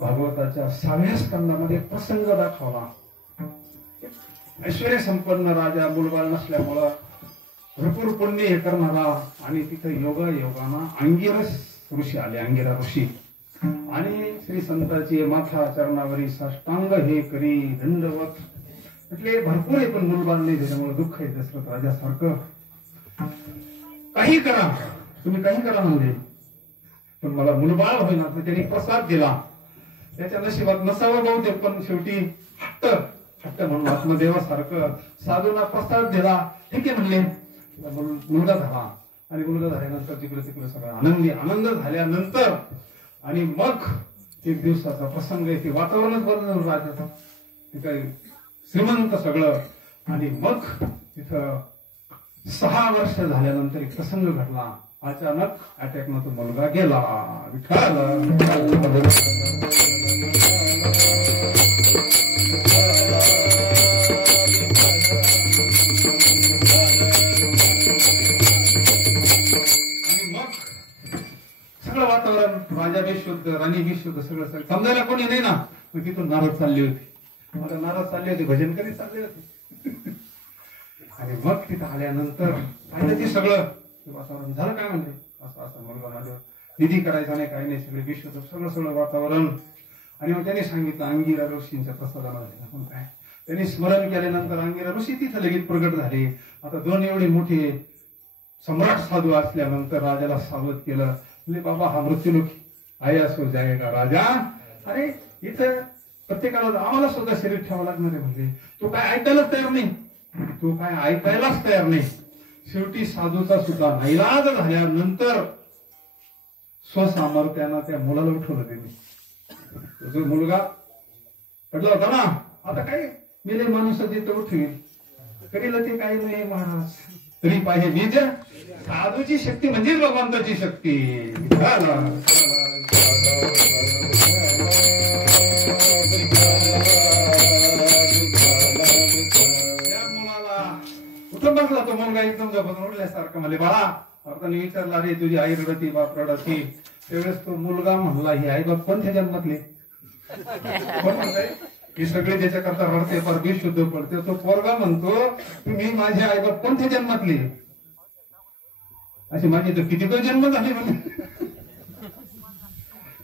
भागवताच्या 6व्या स्कंदामध्ये प्रसंग दाखवला. ऐश्वर्य संपन्न राजा मुलबाळ नसल्यामुळं भरपूर पुण्य हे करणारा आणि तिथे योगाना अंगिरस ऋषी आले. अंगिरा ऋषी आणि श्री संताची माथा चरणावरी साष्टांग हे करी दंडवत म्हटले भरपूर आहे पण मुलबाळ नाही त्याच्यामुळे दुःख आहे. दशरथ राजासारखं काही करा तुम्ही काही करा म्हणजे पण मला मुलबाळ होईना तर त्यांनी प्रसाद दिला. त्याच्या नशिबात नसावं बहुतेक पण शेवटी हट्ट म्हणून आत्मदेवासारखं साधूला प्रसाद दिला. ठीक आहे म्हणले मुलगा झाला आणि मुलगा झाल्यानंतर तिकडे सगळं आनंद झाल्यानंतर आणि मग एक दिवसाचा प्रसंग आहे. ते वातावरणच बदलून राहतं. ते काही श्रीमंत सगळं आणि मग तिथं 6 वर्ष झाल्यानंतर एक प्रसंग घडला. अचानक अटॅकनं तो मुलगा गेला. सगळं वातावरण राजा बेशुद्ध राणी बेशुद्ध सगळं समजायला कोणी नाही ना. मग तिथून नारद चालली होती. मला नारद चालले होते भजन करीत चालले होते. आणि मग तिथं आल्यानंतर पाहिलं ते सगळं वातावरण झालं. काय म्हणजे असं मुलगा माझ्या निधी करायचा नाही काही नाही सगळे बेशुद्ध सगळं वातावरण. आणि मग त्यांनी सांगितलं अंगिरा ऋषींच्या प्रसादाला आपण काय त्यांनी स्मरण केल्यानंतर अंगिरा ऋषी तिथं लगेच प्रगट झाले. आता 2 एवढे मोठे सम्राट साधू असल्यानंतर राजाला सावध केलं. म्हणजे बाबा हा मृत्यूलोकी आहे असो जायगा राजा. अरे इथं प्रत्येकाला आम्हाला सुद्धा शरीर ठेवावं लागणार आहे. म्हणजे तो काय ऐकायलाच तयार नाही. तो काय ऐकायलाच तयार नाही. शेवटी साधूचा सुद्धा नाईलाज झाल्यानंतर स्वसामर्थ्यानं त्या मुलाला उठवलं त्यांनी. जो मुलगा पडला होता ना आता काय मेले माणूस तिथं उठवेल करील ते काही नाही महाराज तरी पाहिजे बीज. साधूची शक्ती म्हणजे भगवंताची शक्ती. त्या मुलाला कुठं बसला तो मुलगा एकदम जबरदस्त उठल्यासारखं म्हणजे बाळा अर्थाने विचारला रे तुझी आई रडती बाप रडती. त्यावेळेस तो मुलगा म्हणला ही आई बाप कोणत्या जन्मातले कोण म्हणताय हे सगळे ज्याच्याकरता रडते पर बेशुद्ध पडते. तो पोरगा म्हणतो तुम्ही माझे आई बाप कोणत्या जन्मातले असे माझे तर किती जन्म झाले म्हणजे.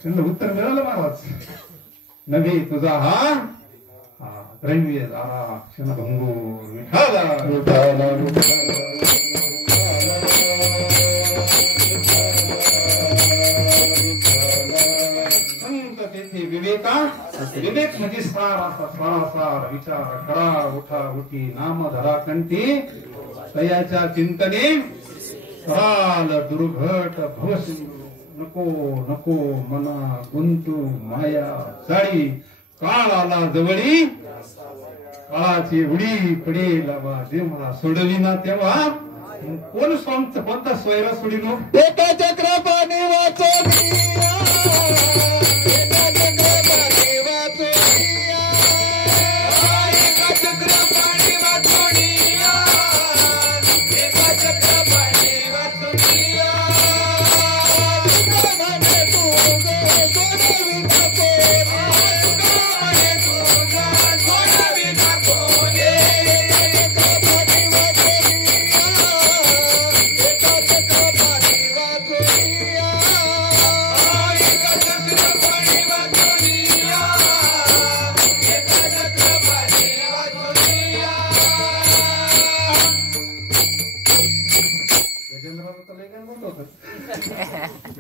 त्यांना उत्तर मिळालं महाराज नव्हे तुझा हा द्रव्य दारा क्षणभंगूर तेथे विवेक विवेका विवेक म्हणजे सार असा सारासार विचार करा उठा उठी नाम धरा कंठी तयाच्या चिंतने कराल दुर्घट भवसिंधू नको नको मना गुंतू माया जाळी काळ आला जवळी काळाची उडी पडेल जेव्हा सोडविना तेव्हा कोण कोणता सोयरा सोडिनो एका चक्रपाणी वाचोनिया एका चक्रपाणी वाचोनिया एका चक्रपाणी वाचोनिया एका चक्रपाणी वाचोनिया म्हणे तुझं सोडविता कोणी म्हणे तुझं सोडविता कोणी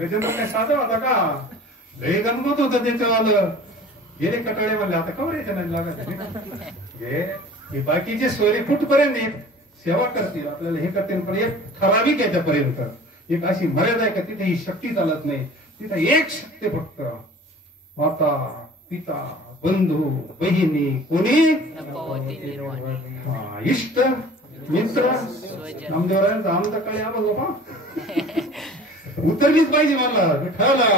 गजेंद्र काय साधा होता का लय गणमत होतं त्याच्यावालं गेले कटाळे म्हणले आता कवर यायच्या नाही लागत हे बाकीचे सोयरे कुठपर्यंत येत सेवा करतील आपल्याला हे करतील पण एक ठराविक याच्यापर्यंत एक अशी मर्यादा आहे का तिथे ही शक्ती चालत नाही तिथे एक शक्ती फक्त माता पिता बंधू बहिणी कोणी इष्ट मित्र नामदेवरायांचा आमचा काळी आवाज बाबा उतरलीच पाहिजे मला विठाला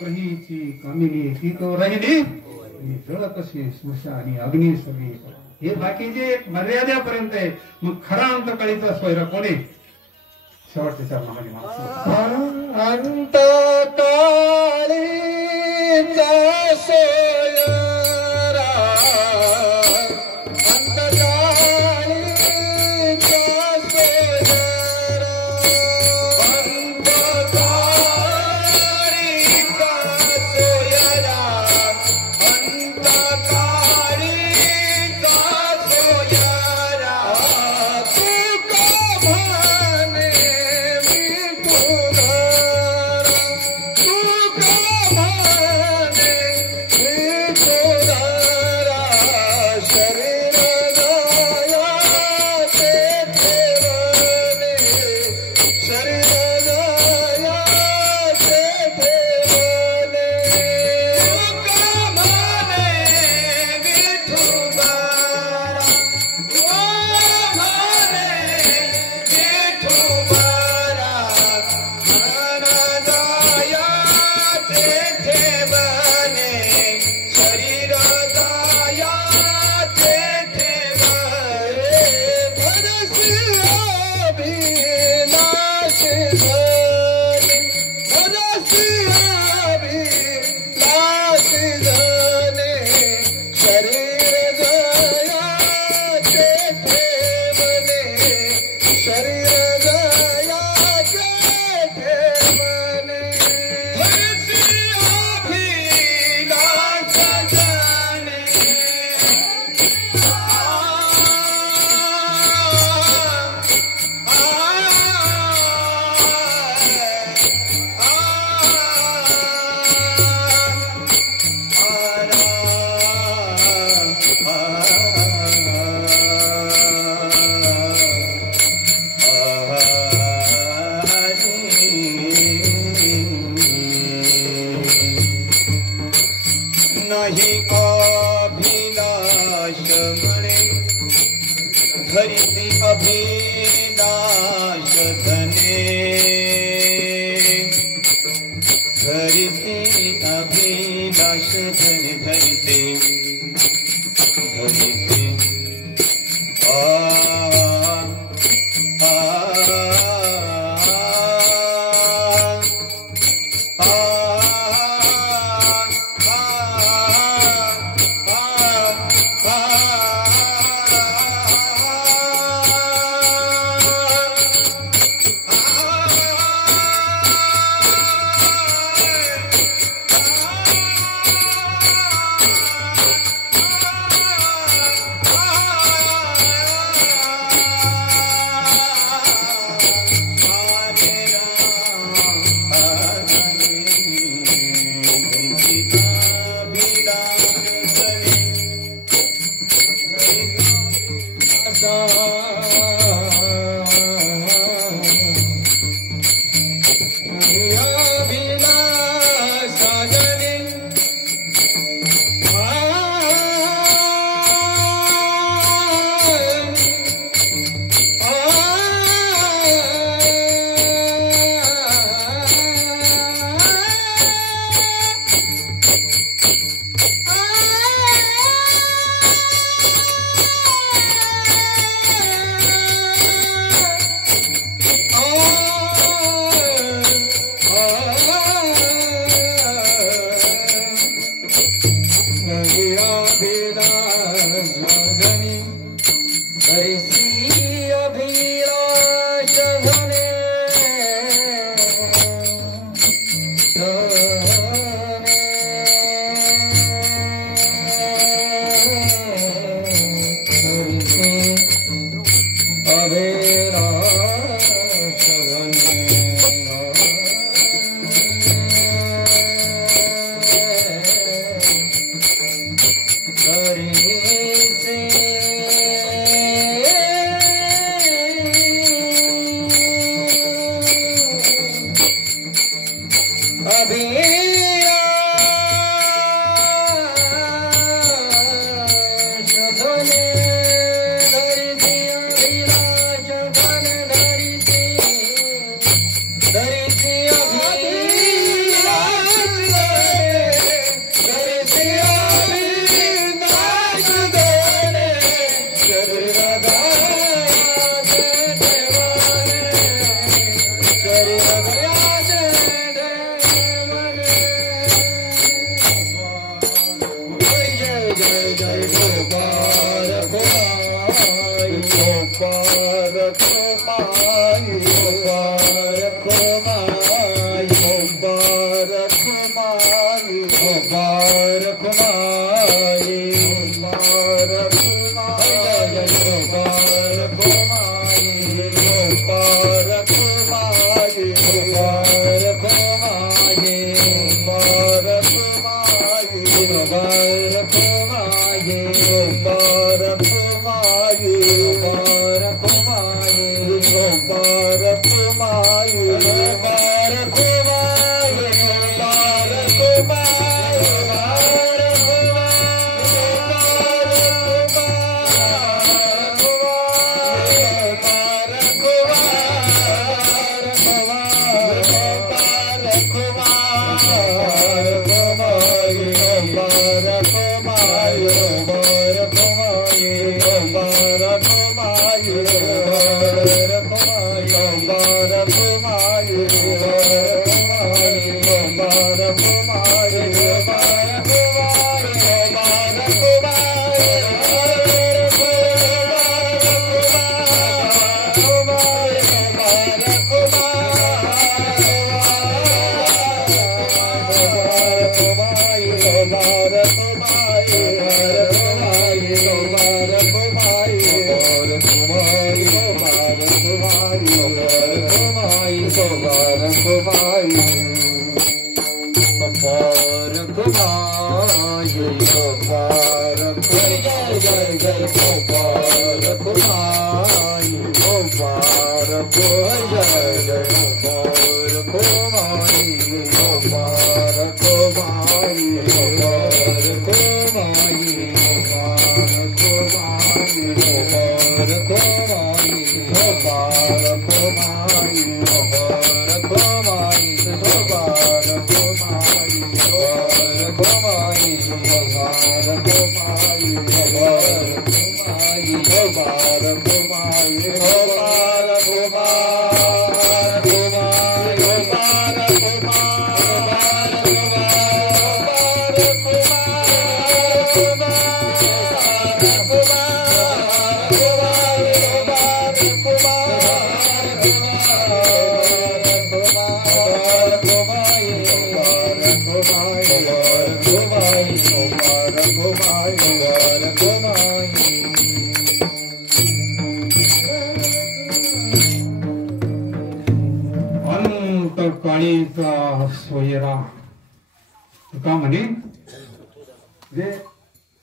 ग्रहीची कामिनी ती तो राहिली जळ कशी स्मशानी अग्नी सगळी हे बाकीचे एक मर्यादेपर्यंत आहे मग खरा अंतकाळीचा स्वैरा कोणी शेवटच्या चरणामध्ये अंत काळीचा सोयरा अंत काळीचा सोयरा अंत काळीचा सोयरा अंत काळीचा सोयरा तुका भाने नाही अभिलाष म्हणे धरिती अभिलाष धने धरिती अभिलाष धने धरिते धरिते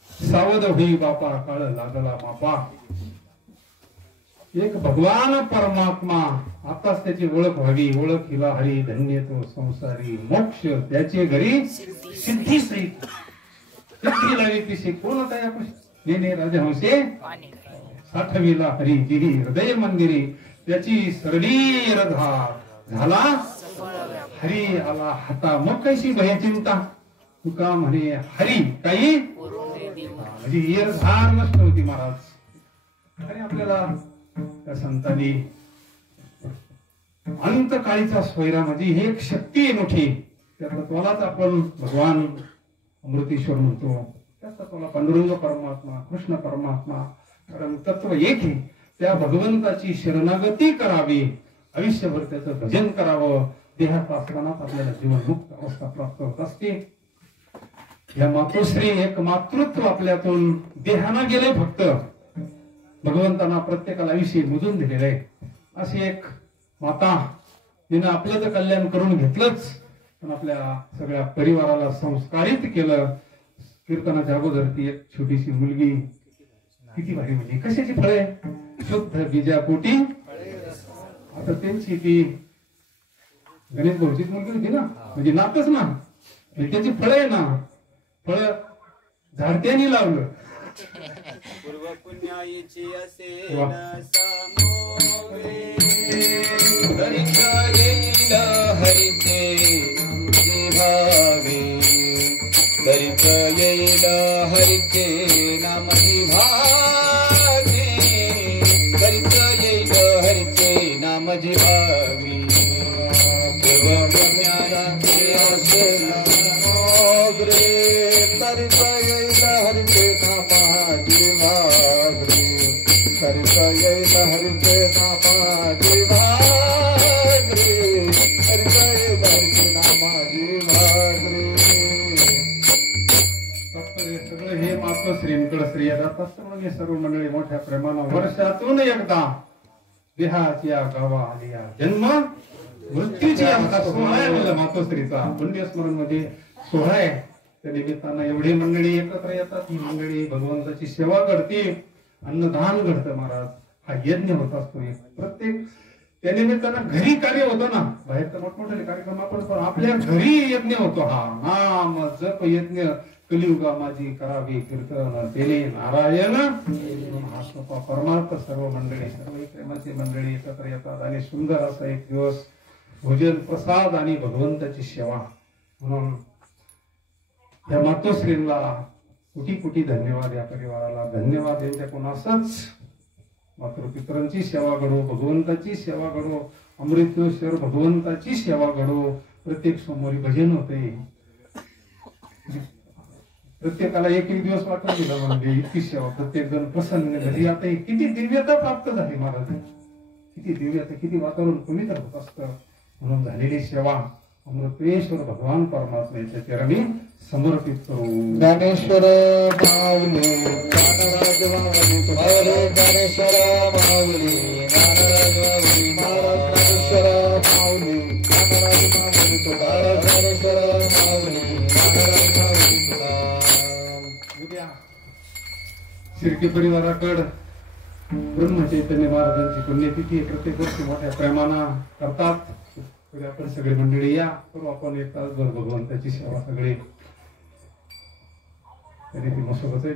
सावध होई बापा काळ लागला मापा. एक भगवान परमात्मा आताच त्याची ओळख व्हावी. ओळख हिला हरी धन्य तो संसारी मोक्ष त्याचे घरी सिद्धी सहित सिद्धी लावी पिसे कोण होता या नेने राजहंसे साठविला हरी जिरी हृदय मंदिरी त्याची सरली रधार झाला हरी आला हाता. मग कशी भय चिंता तुका म्हणे हरी काही म्हणजे येरधार नष्ट होती महाराज. आणि आपल्याला त्या संतांनी अंतकाळीचा स्वैरा म्हणजे ही एक शक्ती आहे मोठी. त्या तत्वालाच आपण भगवान अमृतेश्वर म्हणतो. त्या तत्वाला पांडुरंग परमात्मा कृष्ण परमात्मा कारण तत्व एक आहे. त्या भगवंताची शरणागती करावी. आयुष्यभर त्याचं भजन करावं. देहात असतानाच आपल्याला जीवनमुक्त अवस्था प्राप्त होत असते. या मातोश्री एक मातृत्व आपल्यातून देहाना गेले फक्त भगवंतांना प्रत्येकाला आयुष्य मोजून दिलेलं आहे. अशी एक माता तिनं आपलं तर कल्याण करून घेतलंच, पण आपल्या सगळ्या परिवाराला संस्कारित केलं. कीर्तनाच्या अगोदर ती एक छोटीशी मुलगी किती भारी, म्हणजे कशाची फळे, शुद्ध बीजापोटी. आता त्यांची ती गणेश भाऊचीच मुलगी होती ना, म्हणजे नातच ना, त्याची फळं आहे ना, फळं झाडत्यानी लावलं. पूर्व पुण्याईची असे वा. हरिच येईल हरिचे भावे, हरिच येईल हरिचे नाम भावे, हरिच येईल हरिचे नाम भावे. पूर्व पुण्याला असे मोगरे, हरिच येईल हरिचे नामाची भागरे, हरिच येईल हरिचे नामाची भागरे, हरिच येईल हरिचे नामाची भागरे. सगळं हे मातोश्रींकडे श्री जात असतं. म्हणजे सर्व मंडळी मोठ्या प्रेमानं वर्षातून एकदा देहाची गावा आलिया जन्म मृत्यूची सोहळा आहे मातोश्रीचा पुण्यस्मरण मध्ये सोहळा आहे. त्या निमित्तानं एवढी मंडळी एकत्र येतात. ही मंडळी भगवंताची सेवा करते, अन्नदान घडतं महाराज. हा यज्ञ होत असतो प्रत्येक. त्या निमित्तानं घरी कार्य होतं ना, बाहेर तर मोठमोठे कार्यक्रम आपण, पण आपल्या घरी यज्ञ होतो. हा नाम जप यज्ञ कलियुगा माझी करावी कीर्तन तेने नारायण हा सोपा परमार्थ. सर्व मंडळी, सर्व प्रेमाची मंडळी एकत्र येतात आणि सुंदर असा एक दिवस भोजन प्रसाद आणि भगवंताची सेवा. म्हणून या मातोश्रींना कोटी कोटी धन्यवाद. या परिवाराला धन्यवाद. यांच्याकडून असंच मातृपितरांची सेवा घडो, भगवंताची सेवा घडो, अमृतेश्वर भगवंताची सेवा घडो. प्रत्येक सोमवारी भजन होते. प्रत्येकाला एक एक दिवस वाटून दिला म्हणजे इतकी सेवा. प्रत्येक जण प्रसन्न घरी. आता किती दिव्यता प्राप्त झाली महाराज, किती दिव्यता, किती वातावरण पवित्र होत असतं. म्हणून झालेली सेवा अमृतेश्वर भगवान परमात्म्याच्या चरणी समर्पित करू. ज्ञानेश्वर माऊली ज्ञानराज माऊली तुम्हारे, ज्ञानेश्वर माऊली ज्ञानराज माऊली महाराज, ज्ञानेश्वर माऊली ज्ञानराज माऊली तुम्हारे, ज्ञानेश्वर माऊली ज्ञानराज माऊली तुम्हारे. उद्या शिर्के परिवाराकडे ब्रह्मचैतन्य महाराजांची पुण्यतिथी प्रत्येक वर्षी मोठ्या प्रेमानं करतात. आपण सगळे मंडळी या करू आपण एक तासभर भगवंताची सेवा सगळे. तरी ती मसोबत हे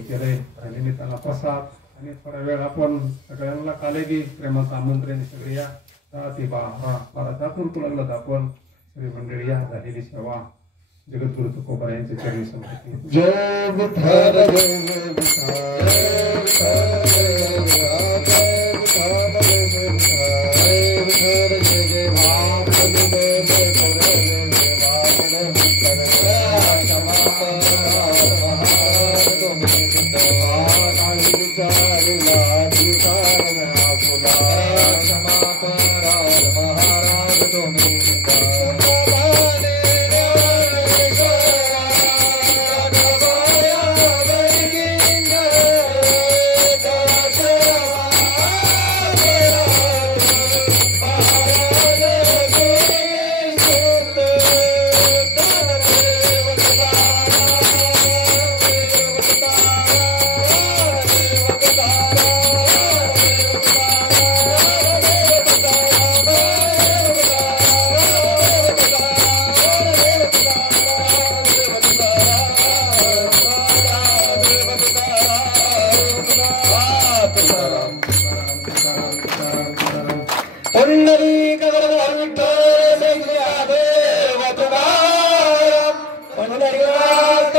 केलंय. त्या निमित्तानं प्रसाद आणि थोडा वेळ आपण सगळ्यांना कालेबी प्रेमाचं आमंत्रण. सगळे या. 10 ते 12 तास लागलं तर आपण सगळी मंडळी या. झालेली सेवा जगद्गुरु तुकोबा यांच्या चरणी समर्पित. जय विठ्ठल जय विठ्ठल जय विठ्ठल जय विठ्ठल जय विठ्ठल जय जय महाप्रभु जय जय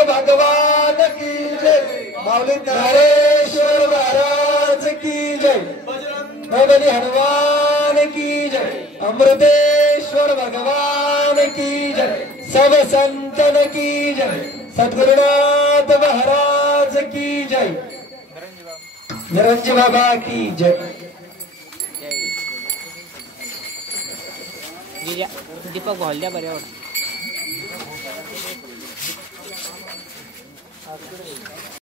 भगवान की जय. माऊली ज्ञानेश्वर महाराज की जय. भगवान हनुमान की जय. अमृतेश्वर भगवान की जय. सब संतन की जय. सद्गुरुनाथ महाराज की जय. निरंजन बाबा की जय. दीपक भावल्या बऱ्यावर